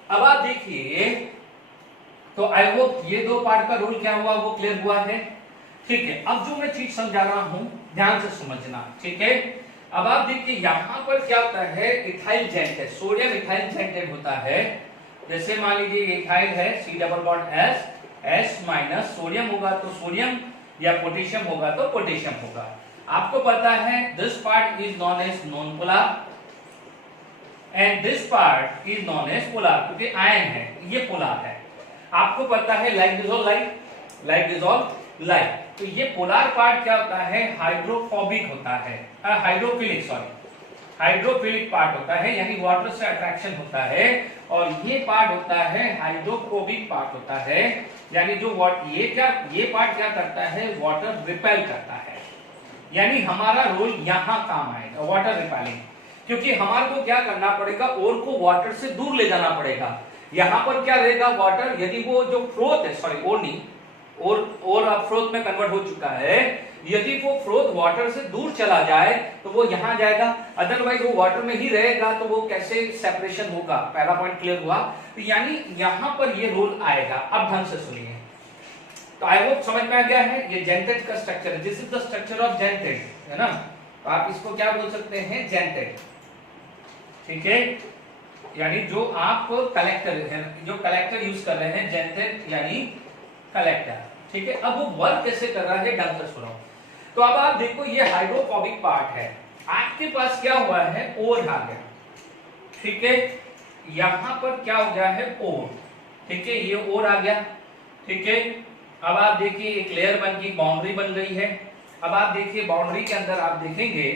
अब आप देखिए, तो आई होप ये दो पार्ट का रूल क्या हुआ, वो क्लियर हुआ है, ठीक है। अब जो मैं चीज समझा रहा हूं ध्यान से समझना, ठीक है। अब आप देखिए यहां पर क्या होता है, इथाइल जेंटेट, सोडियम इथाइल जेंटेट होता है, जैसे मान लीजिए इथाइल है, C double bond S minus sodium होगा तो सोडियम, या पोटेशियम होगा तो पोटेशियम होगा। आपको पता है this part is non as non polar and this part is non as polar, क्योंकि आयन है, ये पोलर है। आपको पता है like dissolve like, like dissolve like, तो ये पोलर पार्ट क्या होता है, हाइड्रोफोबिक होता है, हाइड्रोफिलिक, सॉरी हाइड्रोफिलिक पार्ट होता है, यानी वाटर से अट्रैक्शन होता है, और ये पार्ट होता है हाइड्रोफोबिक पार्ट होता है, यानी जो ये पार्ट क्या करता है, वाटर रिपेल करता है, यानी हमारा रोल यहां काम आएगा, वाटर रिपेलिंग। क्योंकि हमारे को क्या करना पड़ेगा, ओर को वाटर से दूर ले जाना पड़ेगा। यहां पर क्या रहेगा, वाटर, यदि वो जो फ्रोथ है, सॉरी ओर नहीं, और अब फ्रोथ में कन्वर्ट हो चुका है, यदि वो फ्रोथ वाटर से दूर चला जाए तो वो यहां जाएगा, अदरवाइज वो वाटर में ही रहेगा तो वो कैसे सेपरेशन होगा। पहला पॉइंट क्लियर हुआ। तो यानी यहां पर ये रूल आएगा। अब ढंग से सुनिए, तो आई होप समझ में आ गया है। ये जेंटेड का स्ट्रक्चर है, this is the structure of xanthate, है ना। तो आप इसको क्या बोल सकते हैं, जेंटेड, ठीक है। यानी जो आप कलेक्टर है, जो कलेक्टर यूज कर रहे हैं, जेंटेड यानी कलेक्टर, ठीक है। अब वो वर्क कैसे कर रहा है, ढंग से सुनो। तो अब आप देखो, ये हाइड्रोफोबिक पार्ट है, आपके पास क्या हुआ है, ओर आ गया, ठीक है। यहां पर क्या हो गया है, ओर, ठीक है, ये ओर आ गया, ठीक है। अब आप देखिए एक लेयर बन गई, बाउंड्री बन गई है। अब आप देखिए बाउंड्री के अंदर आप देखेंगे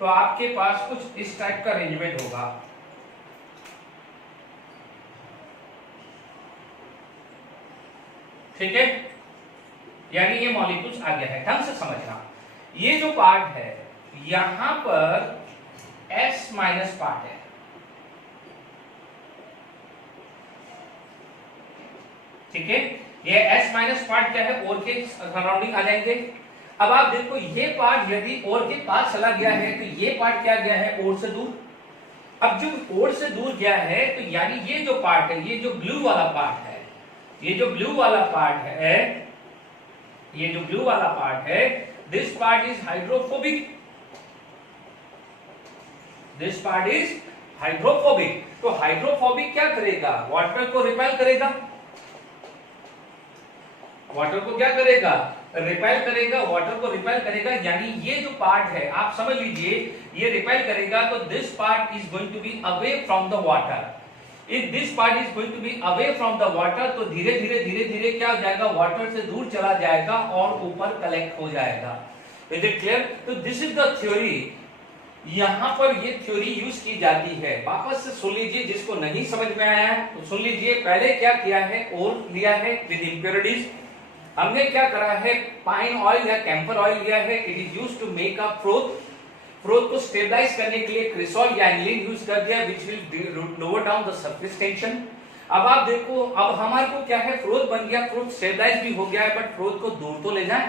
तो आपके पास कुछ इस टाइप का अरेंजमेंट होगा, ठीक है। यानी ये मॉलिक्यूल्स आ गया है, ढंग से समझना। ये जो पार्ट है यहां पर S माइनस पार्ट है, ठीक है। ये S माइनस पार्ट क्या है, ओर के सराउंडिंग आ जाएंगे। अब आप देखो ये पार्ट यदि ओर के पास चला गया है तो ये पार्ट क्या गया है, ओर से दूर। अब जो ओर से दूर गया है तो यानी ये जो पार्ट है, ये जो ब्लू वाला पार्ट है, ये जो ब्लू वाला पार्ट है, ये जो ब्लू वाला पार्ट है, this part is hydrophobic, this part is hydrophobic. तो हाइड्रोफोबिक क्या करेगा, वाटर को रिपेल करेगा, वाटर को क्या करेगा, रिपेल करेगा, वाटर को रिपेल करेगा। यानी ये जो पार्ट है आप समझ लीजिए, ये रिपेल करेगा तो this part is going to be away from the water. If this part is going to be away from the water, तो धीरे धीरे क्या हो जाएगा, वाटर से दूर चला जाएगा और ऊपर कलेक्ट हो जाएगा। Is it clear? तो दिस इज द थ्योरी, यहां पर ये थ्योरी यूज की जाती है। वापस से सुन लीजिए, जिसको नहीं समझ में आया है तो सुन लीजिए। पहले क्या किया है, ओर लिया है विद इम्प्योरिटीज, हमने क्या करा है, पाइन ऑयल या कैंफर ऑयल लिया है, it is used to make a froth. Froth को स्टेबलाइज करने के लिए क्रिसॉल या एंग्लिन यूज कर दिया, which will lower down the surface tension. अब आप देखो, अब हमारे को क्या है, फ्रोथ बन गया, फ्रोथ स्टेबलाइज भी हो गया है, बट फ्रोथ को दूर तो ले जाएं,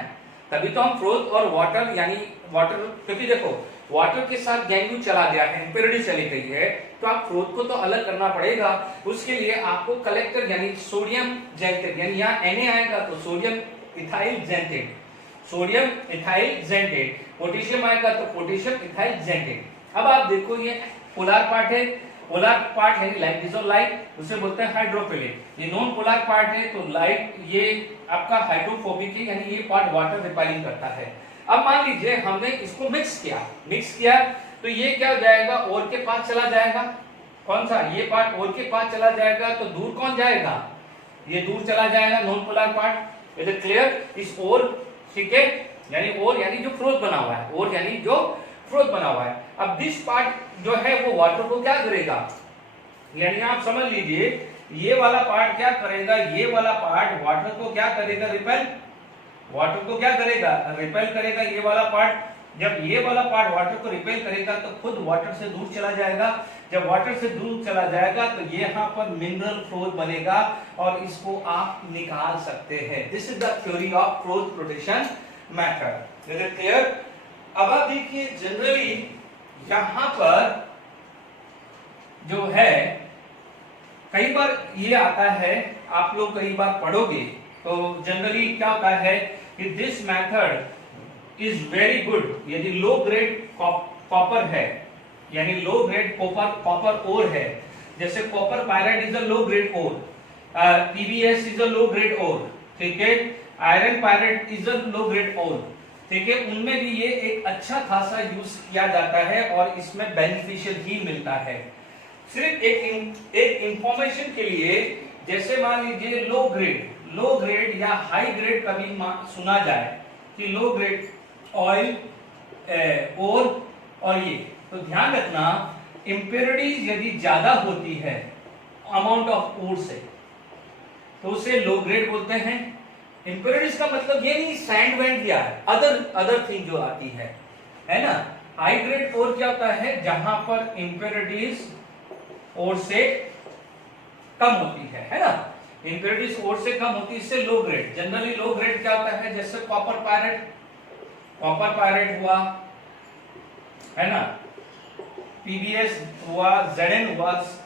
तभी तो हम फ्रोथ और वाटर, यानी वाटर, क्योंकि देखो वाटर के साथ गैंग्यू चला गया है, इम्प्योरिटी चली गई है, तो आप फ्रोथ को तो अलग करना पड़ेगा। उसके लिए आपको कलेक्टर यानी सोडियम जेंटेट, यानी यहाँ Na आएगा तो sodium ethyl xanthate, sodium ethyl xanthate, potassium आएगा तो पोटेशियम इथाइल जेंटेट। अब आप देखो ये पोलर पार्ट है, पोलर पार्ट यानी लाइट डिसॉल्व लाइट, उसे बोलते हैं हाइड्रोफिलिक। ये नॉन पोलर पार्ट है तो लाइट, ये आपका हाइड्रोफोबिक है, यानी ये पार्ट वाटर रिपेलिंग करता है। अब मान लीजिए हमने इसको मिक्स किया तो ये क्या हो जाएगा, ओर के पास चला जाएगा। कौन सा, ये पार्ट ओर के पास चला जाएगा, तो दूर कौन जाएगा, ये दूर चला जाएगा, non polar part. Is it clear? इस ओर, ठीक है, यानी ओर यानी जो फ्रोथ बना हुआ है, ओर यानी जो फ्रोथ बना हुआ है। अब दिस पार्ट जो है वो वाटर को क्या करेगा, यानी आप समझ लीजिए ये वाला पार्ट क्या करेगा, ये वाला पार्ट वाटर को क्या करेगा, रिपेल, वाटर को क्या करेगा, रिपेल करेगा। ये वाला पार्ट, जब ये वाला पार्ट वाटर को रिपेल करेगा तो खुद वाटर से दूर चला जाएगा। जब वाटर से दूर चला जाएगा तो ये यहाँ पर मिनरल फ्लोथ बनेगा और इसको आप निकाल सकते हैं। This is the theory of froth protection method. Is it clear? अब आप देखिए जनरली यहां पर जो है, कई बार ये आता है, आप लोग कई बार पढ़ोगे तो जनरली क्या होता है कि this method is very good यदि लो ग्रेड कॉपर है, यानी लो ग्रेड कॉपर ओर है, जैसे copper pyrite is a low grade ore, PbS is a low grade ore, ठीक है, iron pyrite is a low grade ore, ठीक है, उनमें भी ये एक अच्छा खासा यूज किया जाता है और इसमें बेनिफिशियल ही मिलता है। सिर्फ एक इंफॉर्मेशन के लिए, जैसे मान लीजिए लो ग्रेड या हाई ग्रेड कभी सुना जाए कि लो ग्रेड ऑयल और ये, तो ध्यान रखना इंप्योरिटीज यदि ज्यादा होती है अमाउंट ऑफ ओर से तो उसे लो ग्रेड बोलते हैं। इंप्योरिटीज का मतलब ये नहीं सैंड वैंड या अदर थिंग जो आती है ना, हाई ग्रेड ओर क्या होता है, जहां पर इंप्योरिटीज ओर से कम होती है ना, इंप्योरिटीज ओर से कम होती है, इससे low grade. Generally low grade क्या होता है, जैसे कॉपर पायरेट हुआ, है ना, पीबीएस हुआ, जेडएन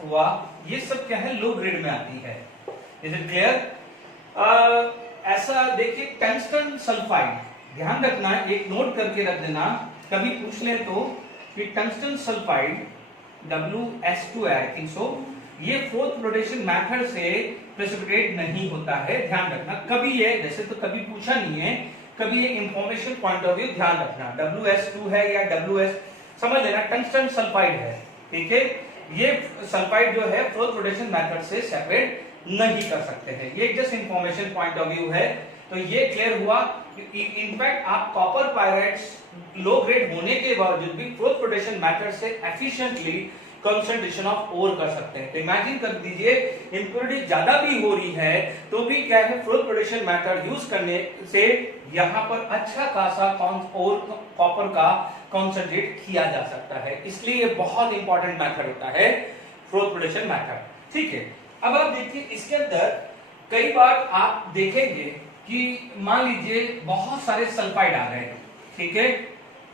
हुआ, ये सब क्या है, लो ग्रेड में आती है। Is it clear? ऐसा देखिए, टंगस्टन सल्फाइड, ध्यान रखना, एक नोट करके रख देना, कभी पूछ ले तो, कि tungsten sulphide WS2 I think so, ये फोर्थ फ्लोटेशन मेथड से प्रेसिपिटेट नहीं होता है, ध्यान रखना। कभी ये, जैसे तो कभी पूछा नहीं है, कभी एक इंफॉर्मेशन पॉइंट ऑफ व्यू ध्यान रखना, WS2 है या WS, समझ लेना टंगस्टन सल्फाइड है, ठीक है। ये सल्फाइड जो है फोर्थ फ्लोटेशन मेथड से सेपरेट नहीं कर सकते हैं, ये just information point of view है। तो ये क्लियर हुआ। इनफैक्ट आप कॉपर पायरेट्स लो ग्रेड होने के बावजूद भी फोर्थ फ्लोटेशन मेथड से एफिशिएंटली कंसंट्रेशन ऑफ ओर कर सकते हैं। तो इमेजिन कर दीजिए, इंप्योरिटी ज्यादा भी हो रही है तो भी क्या है, फोर्थ फ्लोटेशन मेथड यूज करने से यहां पर अच्छा खासा ओर कॉपर का कंसंट्रेट किया जा सकता है, इसलिए ये बहुत इंपॉर्टेंट मेथड होता है फोर्थ फ्लोटेशन मेथड, ठीक है। अब आप देखिए, इसके अंदर कई बार आप देखेंगे कि मान लीजिए बहुत सारे सल्फाइड आ गए, ठीक है।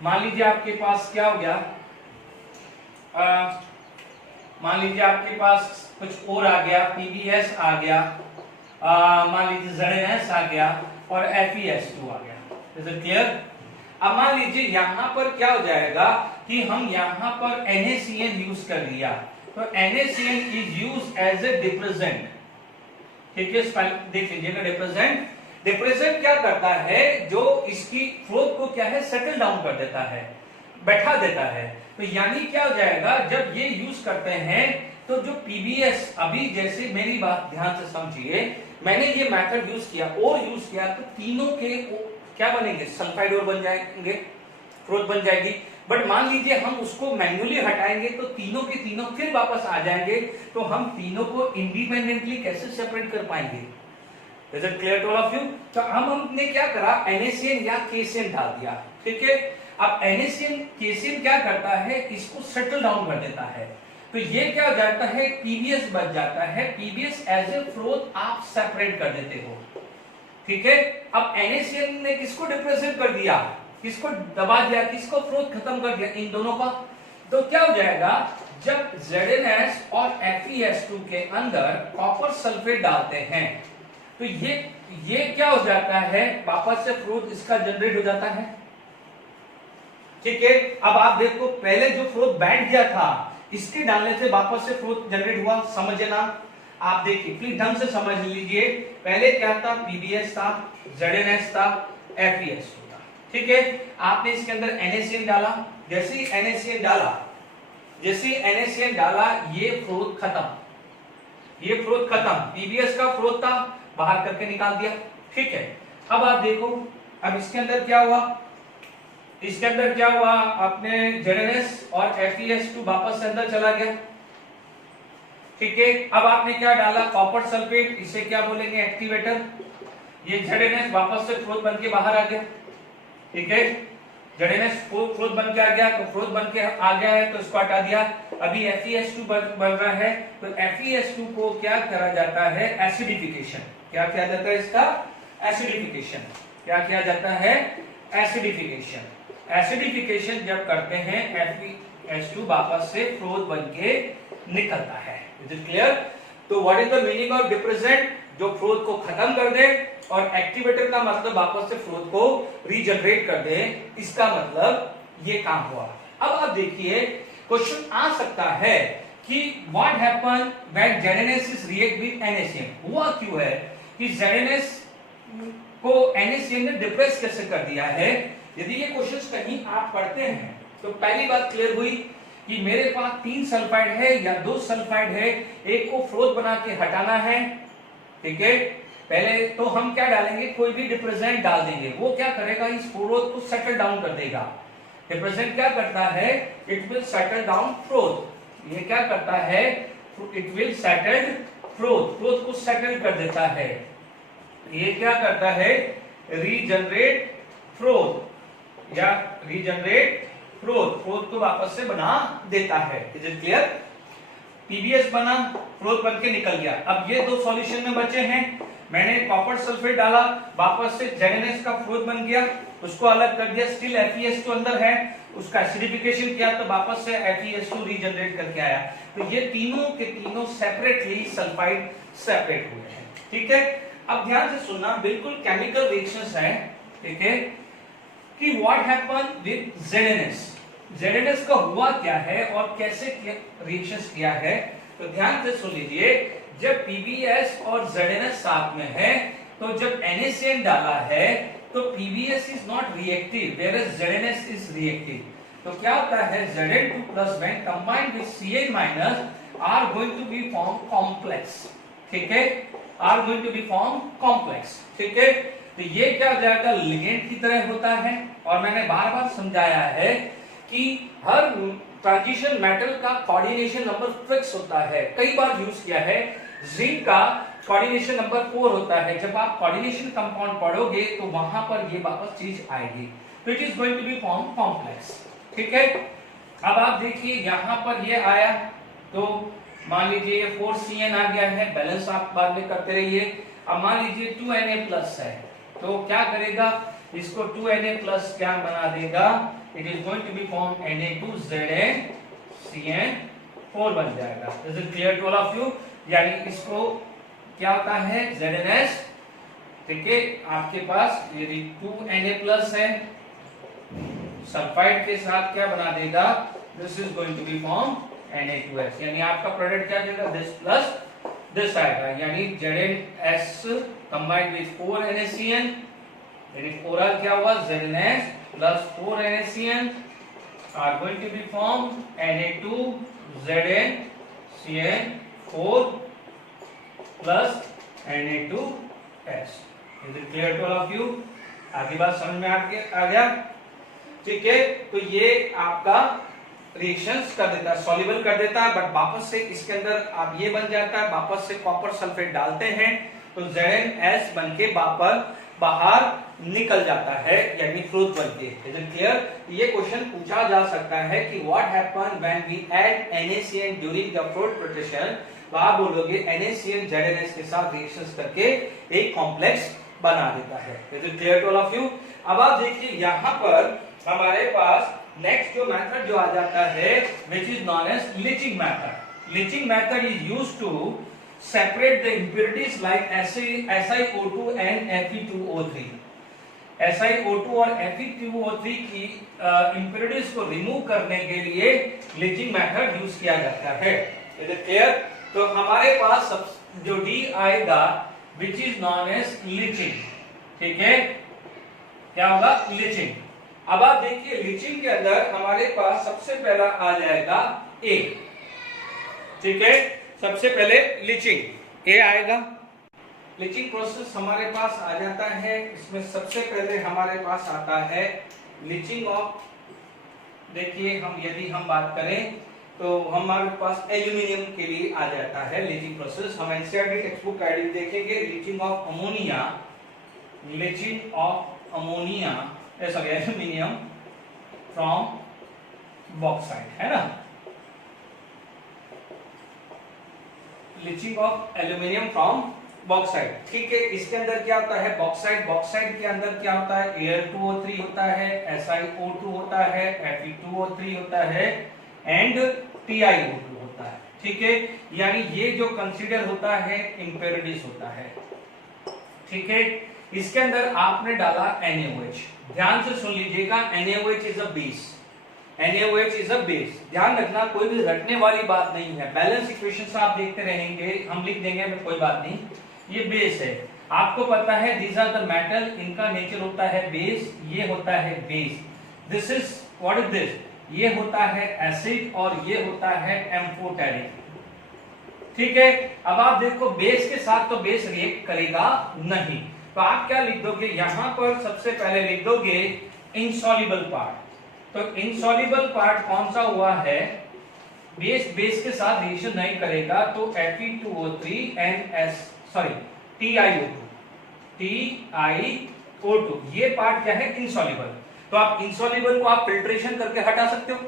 मान लीजिए आपके पास क्या हो गया, मान लीजिए आपके पास कुछ और आ गया, PBS आ गया, मान लीजिए ZNS आ गया और FeS2 आ गया। Is it clear? अब मान लीजिए यहां पर क्या हो जाएगा कि हम यहां पर NaCN यूज कर लिया, तो NaCN is use as a depressant, ठीक है। देख लीजिएगा, डिप्रेजेंट क्या करता है, जो इसकी फ्लोट को क्या है, सेटल डाउन कर देता है, बैठा देता है। तो यानी क्या हो जाएगा, जब ये यूज करते हैं तो जो PBS, अभी जैसे मेरी बात ध्यान से समझिए, मैंने ये मेथड यूज किया और यूज किया, तो तीनों के क्या बनेंगे, सल्फाइड और बन जाएंगे, फ्लोट बन जाएगी। बट मान लीजिए हम उसको मैन्युअली हटाएंगे तो तीनों के तीनों फिर वापस आ जाएंगे, तो हम तीनों को इंडिपेंडेंटली कैसे सेपरेट कर पाएंगे? Is it clear to all of you? तो हमने क्या करा, NaCN या KCN डाल दिया, ठीक है। अब NaCN KCN क्या करता है, इसको सेटल डाउन कर देता है, तो ये क्या हो जाता है, PBS बच जाता है। PBS एज ए फ्लोट आप सेपरेट कर देते हो, ठीक है। अब NaCN ने किसको डिप्रेसेंट कर दिया, किसको दबा दिया, किसको फ्लोट खत्म कर दिया, इन दोनों का। तो क्या हो जाएगा, जब ZNS और FeS2 के अंदर कॉपर सल्फेट डालते हैं तो ये क्या हो जाता है, वापस से फ्लोट इसका जनरेट हो जाता है, ठीक है। अब आप देखो, पहले जो फ्लोट बैठ गया था, इसके डालने से वापस से फ्लोट जनरेट हुआ, समझना। आप देखिए, प्लीज ढंग से समझ लीजिए, पहले क्या था, PBS था, ZNS था, FeS2 था, ठीक है। आपने इसके अंदर NaCN डाला, जैसे ही NaCN डाला, ये फ्लोट खत्म, PBS का फ्लोट था, बाहर करके निकाल दिया, ठीक है। अब आप देखो, अब इसके अंदर क्या हुआ, अपने ZNS और FeS2 वापस से अंदर चला गया, ठीक है। अब आपने क्या डाला, कॉपर सल्फेट, इसे क्या बोलेंगे, एक्टिवेटर। ये ZNS वापस से फ्लोट बन के बाहर आ गया, ठीक है। ZNS फ्लोट बन के आ गया, तो फ्लोट बन के आ गया है तो इसको हटा दिया। अभी FeS2 बन रहा है, तो FeS2 को क्या करा जाता है, एसिडिफिकेशन। क्या किया जाता है इसका, एसिडिफिकेशन। क्या किया जाता है, एसिडिफिकेशन जब करते हैं, FeS2 वापस से फ्लोट बन के निकलता है। Is it clear? तो what is the meaning of depressant, जो फ्लोट को खत्म कर दे, और एक्टिवेटर का मतलब वापस से फ्लोट को रीजनरेट कर दे, इसका मतलब ये काम हुआ। अब आप देखिए, क्वेश्चन आ सकता है कि what happen when ZNS is react with NaCN। हुआ क्यों है कि ZNS को NaCN ने डिप्रेस कैसे कर दिया है? यदि ये क्वेश्चंस कहीं आप पढ़ते हैं तो पहली बात क्लियर हुई कि मेरे पास 3 सल्फाइड है या 2 सल्फाइड है, एक को फ्लोट बना के हटाना है, ठीक है। पहले तो हम क्या डालेंगे, कोई भी डिप्रेजेंट डाल देंगे, वो क्या करेगा, इस फ्लोट को सेटल डाउन कर देगा। डिप्रेजेंट क्या करता है, it will settle down float. ये क्या करता है, इट विल सेटल फ्लोट को सेटल कर देता है। ये क्या करता है, रीजनरेट फ्लोट या रीजनरेट फ्रोथ को वापस से बना देता है। Is it clear? पीबीएस बना, फ्रोथ बन के निकल गया। अब ये दो सॉल्यूशन में बचे हैं, मैंने कॉपर सल्फेट डाला, वापस से ZnS का फ्रोथ बन गया, उसको अलग कर दिया, स्टिल FeS2 अंदर है, उसका एसिडिफिकेशन किया तो वापस से FeS2 रीजनरेट करके आया। तो ये तीनों के तीनों सेपरेटली सल्फाइड सेपरेट हुए हैं। ठीक है, अब ध्यान से सुनना, बिल्कुल केमिकल रिएक्शंस है। ठीक है, कि व्हाट हैपन विद ZnS का हुआ क्या है और कैसे रिएक्शंस किया है। तो ध्यान से सुन लीजिए, जब PbS और ZnS साथ में है तो जब NaCN डाला है तो PbS is not reactive whereas ZnS is reactive. तो क्या होता है, Zn2 plus when combined with Cn minus are going to be form complex। ठीक है, are going to be form complex। ठीक है, तो ये क्या हो जाएगा, लिगेंड की तरह होता है। और मैंने बार बार समझाया है कि हर ट्रांजिशन मेटल का कोऑर्डिनेशन नंबर फिक्स होता है, कई बार यूज किया है। जिंक का कोऑर्डिनेशन नंबर 4 होता है। जब आप कोऑर्डिनेशन कंपाउंड पढ़ोगे तो वहां पर ये वापस चीज आएगी, तो it is going to be form complex. ठीक है, अब आप देखिए यहां पर ये आया, तो मान लीजिए ये 4Cn आ गया है, बैलेंस आप बाद में करते रहिए। अब मान लीजिए 2Na+ है, तो क्या करेगा, इसको 2Na+ क्या बना देगा, it is going to be form Na2ZnCN4 बन जाएगा। Is it clear to all of you? यानी इसको क्या होता है, ZnS। ठीक है, आपके पास यदि 2Na+ है, सल्फाइड के साथ क्या बना देगा, this is going to be form Na2S, यानी आपका प्रोडक्ट क्या देगा, दिस प्लस दिस आएगा, यानी ZnS कंबाइंड विद 4NaCN, यानी ओवरऑल क्या हुआ, ZnS plus 4NaCN are going to be formed Na2ZnCN4 plus Na2S। Is it clear to all of you? आगे बात समझ में आ गया? ठीक है, तो ये आपका रिएक्शंस कर देता है, सॉल्युबल कर देता है, बट वापस से इसके अंदर आप ये बन जाता है, वापस से कॉपर सल्फेट डालते हैं तो ZnS बन के वापस बाहर निकल जाता है, यानी फ्रोथ बनके। Is it clear? ये क्वेश्चन पूछा जा सकता है कि what happen when we add NaCN during the froth protection. तो आप बोलोगे NaCN ZnS के साथ रिएक्शंस करके एक कॉम्प्लेक्स बना देता है। Is it clear to all of you? अब आप देखिए यहाँ पर हमारे पास नेक्स्ट जो मेथड जो आ जाता है, which is known as leaching method. Leaching method is used to separate the impurities like SiO2 and Fe2O3। SiO2 और Fe2O3 की impurities को रिमूव करने के लिए लीचिंग मेथड यूज किया जाता है। Is it clear? तो हमारे पास जो D आएगा which is known as leaching. ठीक है, क्या होगा, लीचिंग। अब आप देखिए लीचिंग के अंदर हमारे पास सबसे पहला आ जाएगा A। ठीक है, सबसे पहले लीचिंग ए आएगा। लीचिंग प्रोसेस हमारे पास आ जाता है, इसमें सबसे पहले हमारे पास आता है लीचिंग ऑफ, देखिए यदि हम बात करें तो हमारे पास एल्यूमिनियम के लिए आ जाता है लीचिंग प्रोसेस। हम एनसीईआरटी टेक्स्ट बुक आईडी देखेंगे, leaching of ammonia, leaching of ammonia sorry aluminium from bauxite, है ना, leaching of aluminium from bauxite. ठीक है, इसके अंदर क्या होता है, बॉक्साइट के अंदर क्या होता है, Al2O3 होता है, SiO2 होता है, Fe2O3 होता है एंड TiO2 होता है। ठीक है, यानी ये जो कंसीडर होता है इम्प्योरिटीज होता है। ठीक है, इसके अंदर आपने डाला NaOH। ध्यान से सुन लीजिएगा, NaOH is a base, NaOH is a base. ध्यान रखना, कोई भी रटने वाली बात नहीं है। बैलेंस इक्वेशंस आप देखते रहेंगे, हम लिख देंगे, में कोई बात नहीं। ये बेस है, आपको पता है दीज आर द मेटल, इनका नेचर होता है बेस, ये होता है base. This is what is this, ये होता है एसिड और ये होता है एम्फोटेरिक। ठीक है, अब आप देखो बेस के साथ तो बेस रिएक्ट करेगा नहीं, तो आप क्या लिख दोगे, यहां पर सबसे पहले लिख दोगे इनसॉल्युबल पार्ट। तो इनसॉल्युबल पार्ट कौन सा हुआ है, बेस के साथ रिएक्शन नहीं करेगा, तो Fe2O3 एंड TiO2 ये पार्ट क्या है, इनसॉल्युबल। तो आप इंसॉल्युबल को आप फिल्ट्रेशन करके हटा सकते हो।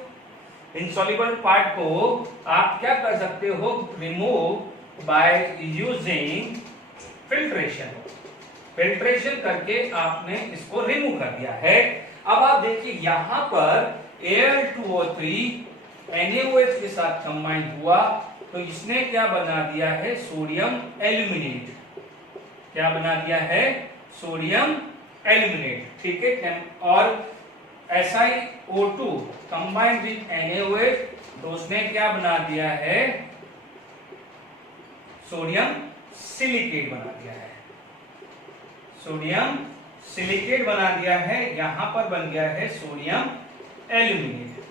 इंसॉल्युबल पार्ट को आप क्या कर सकते हो, remove by using filtration. Filtration करके आपने इसको रिमूव कर दिया है। अब आप देखिए यहां पर Al2O3 NaOH के साथ कंबाइन हुआ तो इसने क्या बना दिया है, सोडियम एल्यूमिनेट। क्या बना दिया है, सोडियम एल्यूमिनेट, ठीक है। और SiO2 कंबाइंड विद NaOH तो उसने क्या बना दिया है, सोडियम सिलिकेट बना दिया है। सोडियम सिलिकेट बना दिया है, यहां पर बन गया है सोडियम एल्यूमिनेट,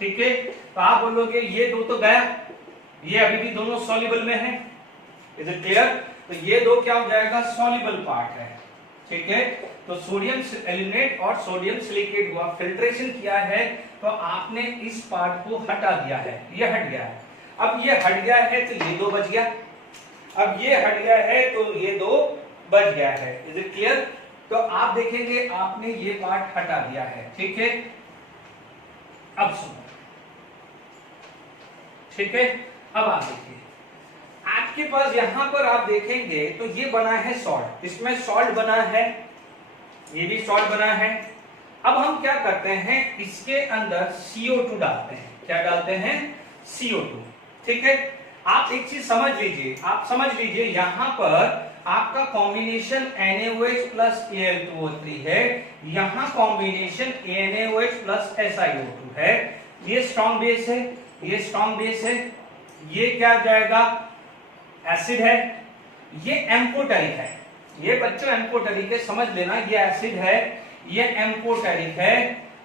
ठीक है। तो आप बोलोगे ये दो तो गया, ये अभी भी दोनों सॉल्युबल में है, इज इट क्लियर। तो ये दो क्या हो जाएगा, सॉल्युबल पार्ट है, ठीक है। तो सोडियम एल्यूमिनेट और सोडियम सिलिकेट हुआ, फिल्ट्रेशन किया है तो आपने इस पार्ट को हटा दिया है, ये हट गया है। अब ये हट गया है तो ये दो बच गया, अब ये हट गया है तो ये दो बच गया है, इज इट क्लियर। तो आप देखेंगे आपने ये पार्ट हटा दिया है, ठीक है। अब सुनो, ठीक है। अब आप देखिए आपके पास यहां पर आप देखेंगे तो ये बना है सॉल्ट, इसमें सॉल्ट बना है, ये भी सॉल्ट बना है। अब हम क्या करते हैं, इसके अंदर CO2 डालते हैं। क्या डालते हैं, CO2, ठीक है। आप एक चीज समझ लीजिए, आप समझ लीजिए यहां पर आपका कॉम्बिनेशन NaOH प्लस Al2O3 है, यहां कॉम्बिनेशन NaOH प्लस SiO2 है। ये स्ट्रॉन्ग बेस है, ये स्ट्रॉन्ग बेस है, ये क्या जाएगा, एसिड है, ये एम्फोटेरिक है। ये बच्चों एम्फोटेरिक है, समझ लेना, ये एसिड है, ये एम्फोटेरिक है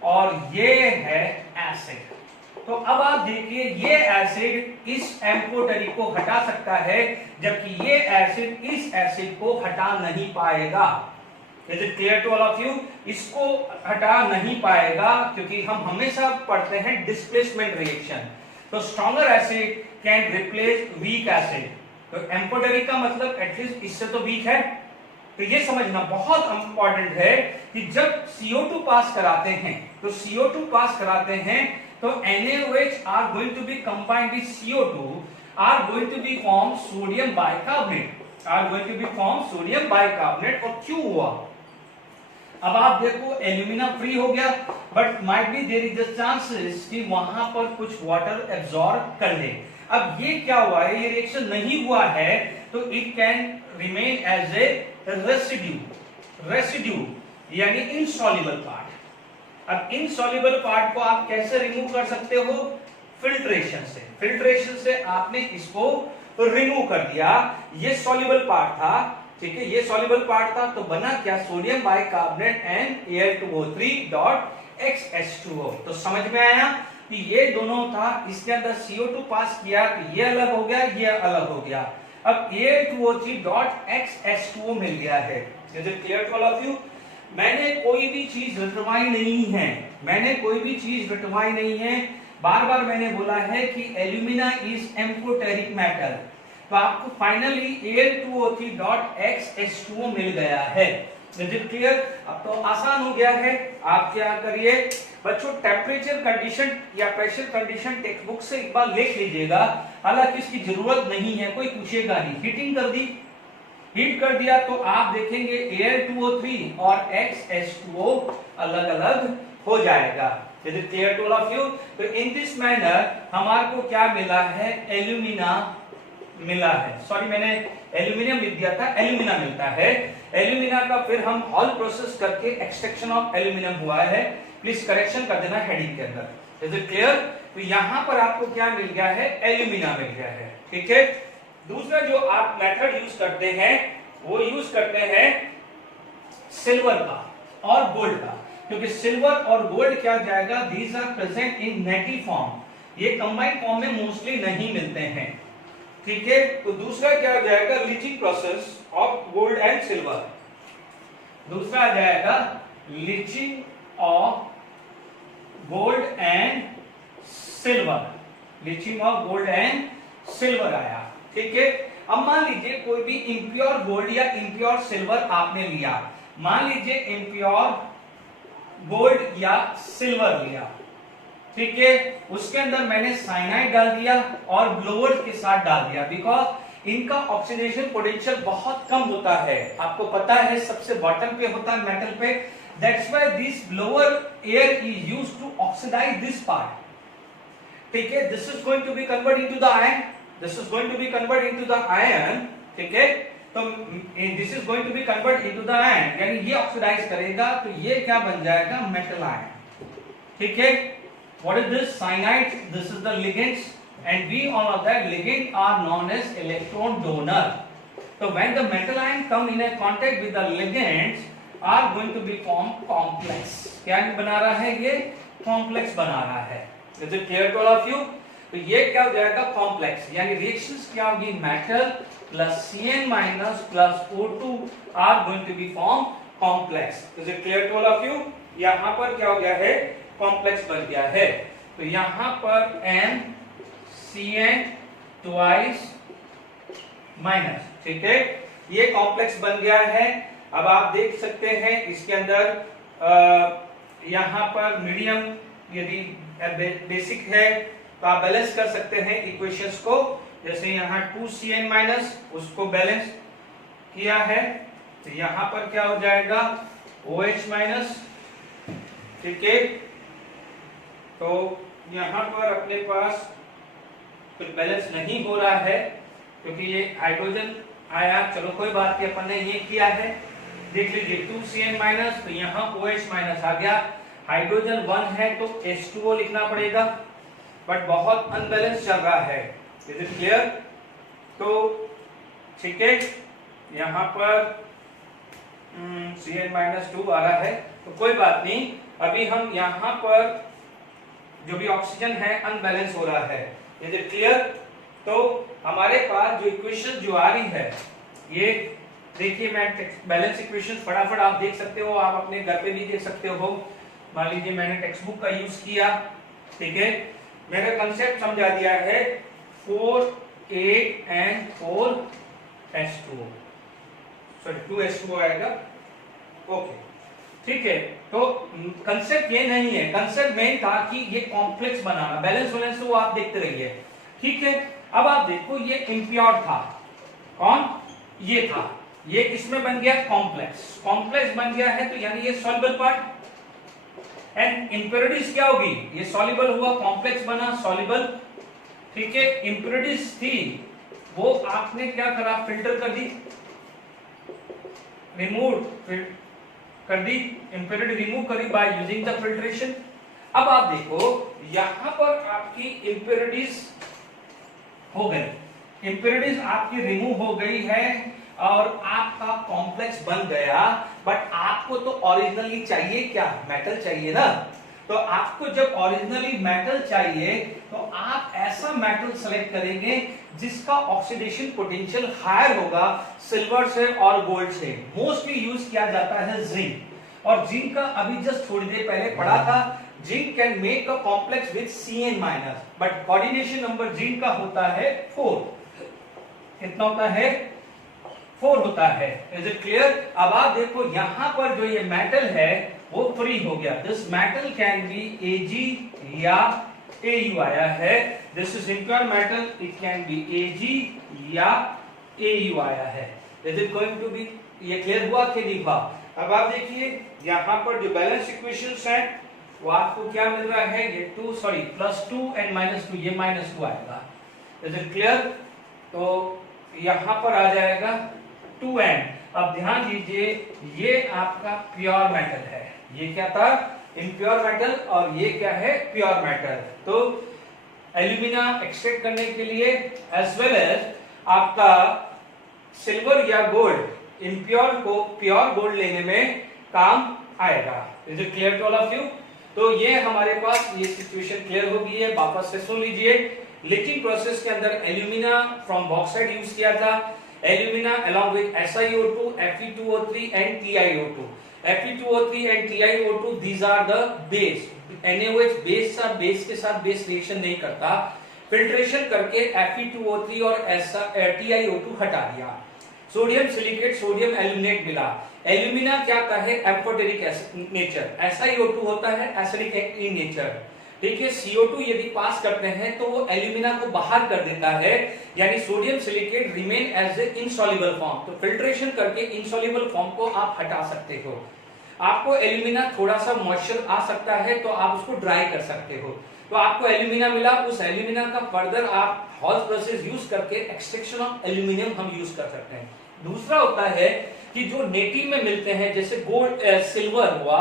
और ये है एसिड। तो अब आप देखिए ये एसिड इस एम्फोटेरिक को हटा सकता है, जबकि ये एसिड इस एसिड को हटा नहीं पाएगा। Is it clear to all of you. इसको हटा नहीं पाएगा क्योंकि हम हमेशा पढ़ते हैं डिस्प्लेसमेंट रिएक्शन। तो stronger acid can replace weak acid. तो एम्फोटेरिक का मतलब एटलीस्ट इससे तो वीक है। तो ये समझना बहुत इंपॉर्टेंट है कि जब CO2 पास कराते हैं तो CO2 पास कराते हैं तो NaOH are going to be combined with CO2 are going to be form sodium bicarbonate, are going to be form sodium bicarbonate। और क्यों हुआ, अब आप देखो एल्यूमिना फ्री हो गया, but might be there is a chances कि वहां पर कुछ वाटर एब्जॉर्ब कर ले। अब ये क्या हुआ है, ये रिएक्शन नहीं हुआ है तो it can remain as a residue यानी इनसॉल्युबल पार्ट। अब इनसॉल्युबल पार्ट को आप कैसे रिमूव कर सकते हो, फिल्ट्रेशन से। फिल्ट्रेशन से आपने इसको रिमूव कर दिया। ये सॉल्युबल पार्ट था, ठीक है, ये सॉल्युबल पार्ट था तो बना क्या, sodium bicarbonate and Al2O3 dot XH2O। तो समझ में आया कि ये दोनों था, इसके अंदर CO2 पास किया तो ये अलग हो गया, ये अलग हो गया। अब Al2O3 डॉट XH2O मिल गया है। Is it clear to all of you. मैंने कोई भी चीज रटवाई नहीं है, मैंने कोई भी चीज रटवाई नहीं है। बार बार मैंने बोला है कि एल्यूमिना इज एम्फोटेरिक मेटल। तो आपको फाइनली Al2O3 डॉट XH2O मिल गया है। Is it clear. अब तो आसान हो गया है। आप क्या करिए बच्चों, टेम्परेचर कंडीशन या प्रेशर कंडीशन टेक्स्ट बुक से एक बार लिख लीजिएगा, हालांकि इसकी जरूरत नहीं है, कोई पूछेगा नहीं। हीटिंग कर दी, हीट कर दिया तो आप देखेंगे Al2O3 और XH2O अलग अलग हो जाएगा। Is it clear to all of you. तो इन दिस मैनर हमारे को क्या मिला है, एल्यूमिना मिला है। सॉरी मैंने एल्यूमिनियम लिख दिया था, एल्यूमिना मिलता है। एल्यूमिना का फिर हम हॉल प्रोसेस करके एक्सट्रैक्शन ऑफ एल्यूमिनियम हुआ है। प्लीज करेक्शन कर देना हेडिंग के अंदर। Is it clear. तो यहां पर आपको क्या मिल गया है, एल्यूमिना मिल गया है, ठीक है। दूसरा जो आप मेथड यूज करते हैं वो यूज करते हैं सिल्वर का और गोल्ड का, क्योंकि सिल्वर और गोल्ड क्या जाएगा, these are present in native form. ये कंबाइंड फॉर्म में मोस्टली नहीं मिलते हैं, ठीक है। तो दूसरा क्या हो जाएगा, leaching process of gold and silver. दूसरा आ जाएगा leaching of gold and silver. Leaching of gold and silver आया, ठीक है। अब मान लीजिए कोई भी इम्प्योर गोल्ड या इम्प्योर सिल्वर आपने लिया, मान लीजिए इम्प्योर गोल्ड या सिल्वर लिया, ठीक है, उसके अंदर मैंने साइनाइड डाल दिया और ब्लोअर के साथ डाल दिया, बिकॉज इनका ऑक्सीडेशन पोटेंशियल बहुत कम होता है, आपको पता है सबसे बॉटम पे होता है मेटल पे, that's why this blower air is used to oxidize this part, ठीक है, this is going to be convert into the iron, this is going to be convert into the iron, ठीक है, तो this is going to be convert into the iron, यानी ये oxidise करेगा तो ये क्या बन जाएगा, मेटल आयरन, ठीक है। What is this? Cyanide. This is the ligands, and we all know that ligands are known as electron donor. So when the metal ion come in a contact with the ligands, are going to be form complex. क्या बना रहा है ये? Complex बना रहा है. Is it clear to all of you? तो ये क्या हो जाएगा? Complex. यानी reactions क्या होगी? Metal plus Cn minus plus O2 are going to be form complex. Is it clear to all of you? यहाँ पर क्या हो गया है? कॉम्प्लेक्स बन गया है, तो यहां पर NCN ट्वाइस माइनस, ठीक है, ये कॉम्प्लेक्स बन गया है। अब आप देख सकते हैं इसके अंदर यहां पर मीडियम यदि बेसिक है तो आप बैलेंस कर सकते हैं इक्वेशंस को, जैसे यहां 2Cn माइनस उसको बैलेंस किया है, तो यहां पर क्या हो जाएगा OH माइनस, ठीक है, तो यहां पर अपने पास कुछ बैलेंस नहीं हो रहा है क्योंकि ये हाइड्रोजन आया, चलो कोई बात नहीं, अपन ने ये किया है, देख लीजिए 2Cn माइनस, तो यहां OH माइनस आ गया, हाइड्रोजन 1 है तो H2O लिखना पड़ेगा, बट बहुत अनबैलेंस चल रहा है, इज इट क्लियर, तो ठीक है, यहां पर Cn माइनस 2 आ रहा है, तो कोई बात नहीं, अभी हम यहां पर जो भी ऑक्सीजन है अनबैलेंस हो रहा है, इज इट क्लियर, तो हमारे पास जो इक्वेशन जो आ रही है ये देखिए, मैं बैलेंस इक्वेशन फटाफट आप देख सकते हो, आप अपने घर पे भी देख सकते हो, मान लीजिए मैंने टेक्स्ट बुक का यूज किया, ठीक है, मैंने कंसेप्ट समझा दिया है 4,8N4H2O, सॉरी 2H2O आएगा, ओके, ठीक है, तो कंसेप्ट ये नहीं है, कंसेप्ट मेन था कि ये कॉम्प्लेक्स बनाना, बैलेंस बैलेंस वो आप देखते रहिए, ठीक है। अब आप देखो ये इम्प्योर था, कौन, ये था, ये किसमें बन गया, कॉम्प्लेक्स, कॉम्प्लेक्स बन गया है तो यानी ये सॉल्युबल पार्ट, एंड इम्प्योरिटीज क्या होगी, ये सॉल्युबल हुआ, कॉम्प्लेक्स बना, सॉल्युबल, ठीक है, इम्प्योरिटीज थी वो आपने क्या करा, फिल्टर कर दी, रिमूव कर दी, इम्प्योरिटी रिमूव करी बाय यूजिंग द फिल्ट्रेशन। अब आप देखो यहां पर आपकी इम्प्योरिटीज हो गई, इम्प्योरिटीज आपकी रिमूव हो गई है और आपका कॉम्प्लेक्स बन गया, बट आपको तो ओरिजिनली चाहिए क्या, मेटल चाहिए ना, तो आपको जब ओरिजिनली मेटल चाहिए तो आप ऐसा मेटल सेलेक्ट करेंगे जिसका ऑक्सीडेशन पोटेंशियल हायर होगा सिल्वर से और गोल्ड से। मोस्टली यूज किया जाता है जिंक, और जिंक का अभी जस्ट थोड़ी देर पहले पढ़ा था, zinc can make a complex with Cn minus, but coordination number zinc का होता है 4, कितना होता है, 4 होता है, इज इट क्लियर। अब आप देखो यहां पर जो ये मेटल है वो फ्री हो गया, this metal can be Ag या Au आया है, this is impure metal, it can be Ag या Au आया है, is it going to be, ये क्लियर हुआ कि नहीं हुआ। अब आप देखिए यहां पर जो बैलेंस इक्वेशंस हैं वो आपको क्या मिल रहा है, ये 2 सॉरी +2 एंड -2, ये -2 आएगा, इज इट क्लियर, तो यहां पर आ जाएगा 2n। अब ध्यान दीजिए ये आपका प्योर मेटल है, ये क्या था, इम्प्योर मेटल, और ये क्या है, प्योर मेटल। तो एल्यूमिना एक्सट्रैक्ट करने के लिए एज वेल एज आपका सिल्वर या गोल्ड, इम्प्योर को प्योर गोल्ड लेने में काम आएगा, is it clear to all of you. तो ये हमारे पास ये सिचुएशन क्लियर हो गई है, वापस से सुन लीजिए। लीचिंग प्रोसेस के अंदर एल्यूमिना फ्रॉम बॉक्साइट यूज किया था, alumina along with SiO2, Fe2O3 and TiO2. Fe2O3 and TiO2 these are the base. NaOH base सा बेस के साथ बेस रिएक्शन नहीं करता, फिल्ट्रेशन करके Fe2O3 और TiO2 हटा दिया, सोडियम सिलिकेट सोडियम एल्यूमिनेट मिला, एल्यूमिना क्या होता है, एम्फोटेरिक नेचर, SiO2 होता है एसिडिक इन नेचर। देखिए CO2 यदि पास करते हैं तो वो एल्यूमिना को बाहर कर देता है, यानी sodium silicate remain as a insoluble form. तो फिल्ट्रेशन करके इनसॉल्युबल फॉर्म को आप हटा सकते हो। आपको एल्यूमिना थोड़ा सा मॉइस्चर आ सकता है तो आप उसको ड्राई कर सकते हो। तो आपको एल्यूमिना मिला, उस एल्यूमिना का फर्दर आप हॉल प्रोसेस यूज करके एक्सट्रैक्शन ऑफ एल्यूमिनियम हम यूज कर सकते हैं। दूसरा होता है कि जो नेटिव में मिलते हैं, जैसे गोल्ड, सिल्वर हुआ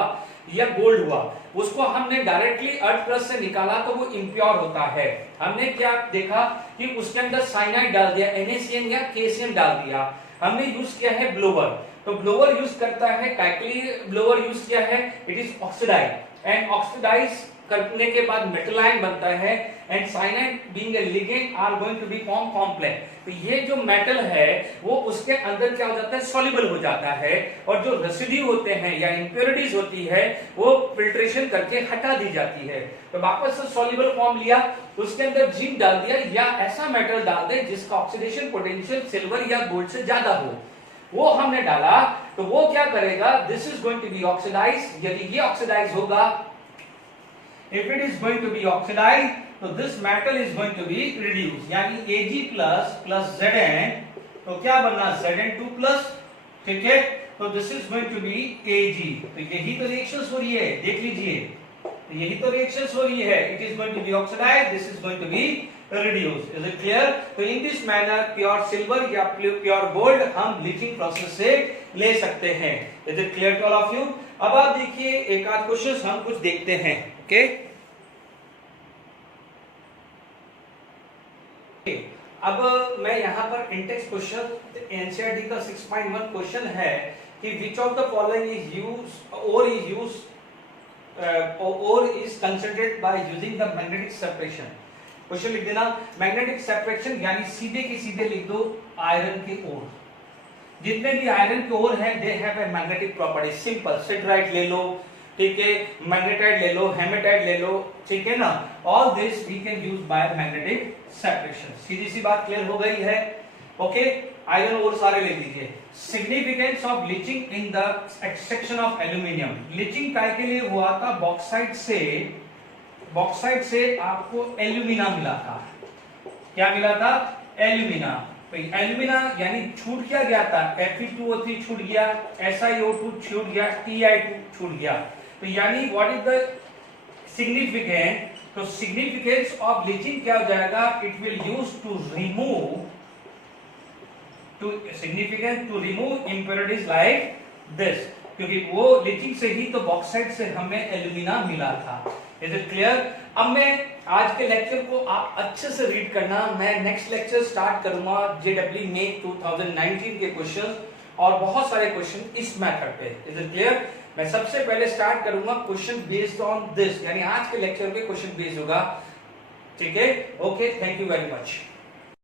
या गोल्ड हुआ, उसको हमने डायरेक्टली अर्थ क्रस्ट से निकाला तो वो इम्प्योर होता है। हमने क्या देखा कि उसके अंदर साइनाइड डाल दिया, NaCN या KCN डाल दिया। हमने यूज किया है ब्लोवर, तो ब्लोवर यूज करता है, काइकली ब्लोवर यूज किया है, it is oxidize and oxidize करने के बाद मेटल आयन बनता है and cyanide being a ligand are going to be form complex. तो ये जो मेटल है वो उसके अंदर क्या हो जाता है, सॉल्युबल हो जाता है, और जो रेसिड्यू होते हैं या इंप्योरिटीज होती है वो फिल्ट्रेशन करके हटा दी जाती है। तो वापस से सॉल्युबल फॉर्म लिया, उसके अंदर जिंक डाल दिया या ऐसा मेटल डाल दे जिसका ऑक्सीडेशन पोटेंशियल सिल्वर या गोल्ड से ज्यादा हो, वो हमने डाला। तो वो क्या करेगा, this is going to be oxidize. यदि ये ऑक्सीडाइज होगा, if it is going to be oxidized, तो this metal is going to be reduced, यानी Ag plus Zn, तो क्या बनना, Zn2 plus, ठीक है। तो this is going to be Ag। तो यही तो रिएक्शंस हो रही है, देख लीजिए, तो यही तो रिएक्शंस हो रही है। It is going to be oxidized, this is going to be reduced। Is it clear? तो in this manner pure silver या प्योर गोल्ड हम ब्लीचिंग प्रोसेस से ले सकते हैं। Is it clear to all of you? अब आप देखिए एक आध क्वेश्चन हम कुछ देखते हैं, ओके। अब मैं यहाँ पर इंटेक्स क्वेश्चन एनसीईआरटी का 6.1 क्वेश्चन है कि which of the following is use और is considered by using the magnetic separation. Question लिख देना, मैग्नेटिक सेपरेशन यानी सीधे के सीधे लिख दो आयरन के ओर। जितने भी आयरन के ओर हैं they have a magnetic property. Simple, सिडराइट ले लो, ठीक है, मैग्नेटाइट ले लो, हेमेटाइट ले लो, ठीक है ना। All this we can use by magnetic separation. सीधी सी बात क्लियर हो गई है, ओके। आयरन ओर सारे ले लीजिए। Significance of bleaching in the extraction of aluminium. Bleaching काय के लिए हुआ था, बॉक्साइट से आपको एल्यूमिना मिला था। क्या मिला था, एल्यूमिना। तो एल्यूमिना यानी छूट क्या गया था, Fe2O3 छूट गया, SiO2 छूट गया, Ti2 छूट गया। तो यानी व्हाट इज द सिग्निफिकेंट, तो सिग्निफिकेंस ऑफ ब्लीचिंग क्या हो जाएगा, it will use to remove impurities like this, क्योंकि वो ब्लीचिंग से ही तो बॉक्साइट से हमें एल्यूमिना मिला था। Is it clear? अब मैं आज के लेक्चर को आप अच्छे से रीड करना। मैं नेक्स्ट लेक्चर स्टार्ट करूंगा JEE मेक 2019 के क्वेश्चंस और बहुत सारे क्वेश्चन इस मेथड पे। Is it clear? मैं सबसे पहले स्टार्ट करूंगा क्वेश्चन बेस्ड ऑन दिस, यानी आज के लेक्चर पे क्वेश्चन बेस्ड होगा, ठीक है। Okay, thank you very much.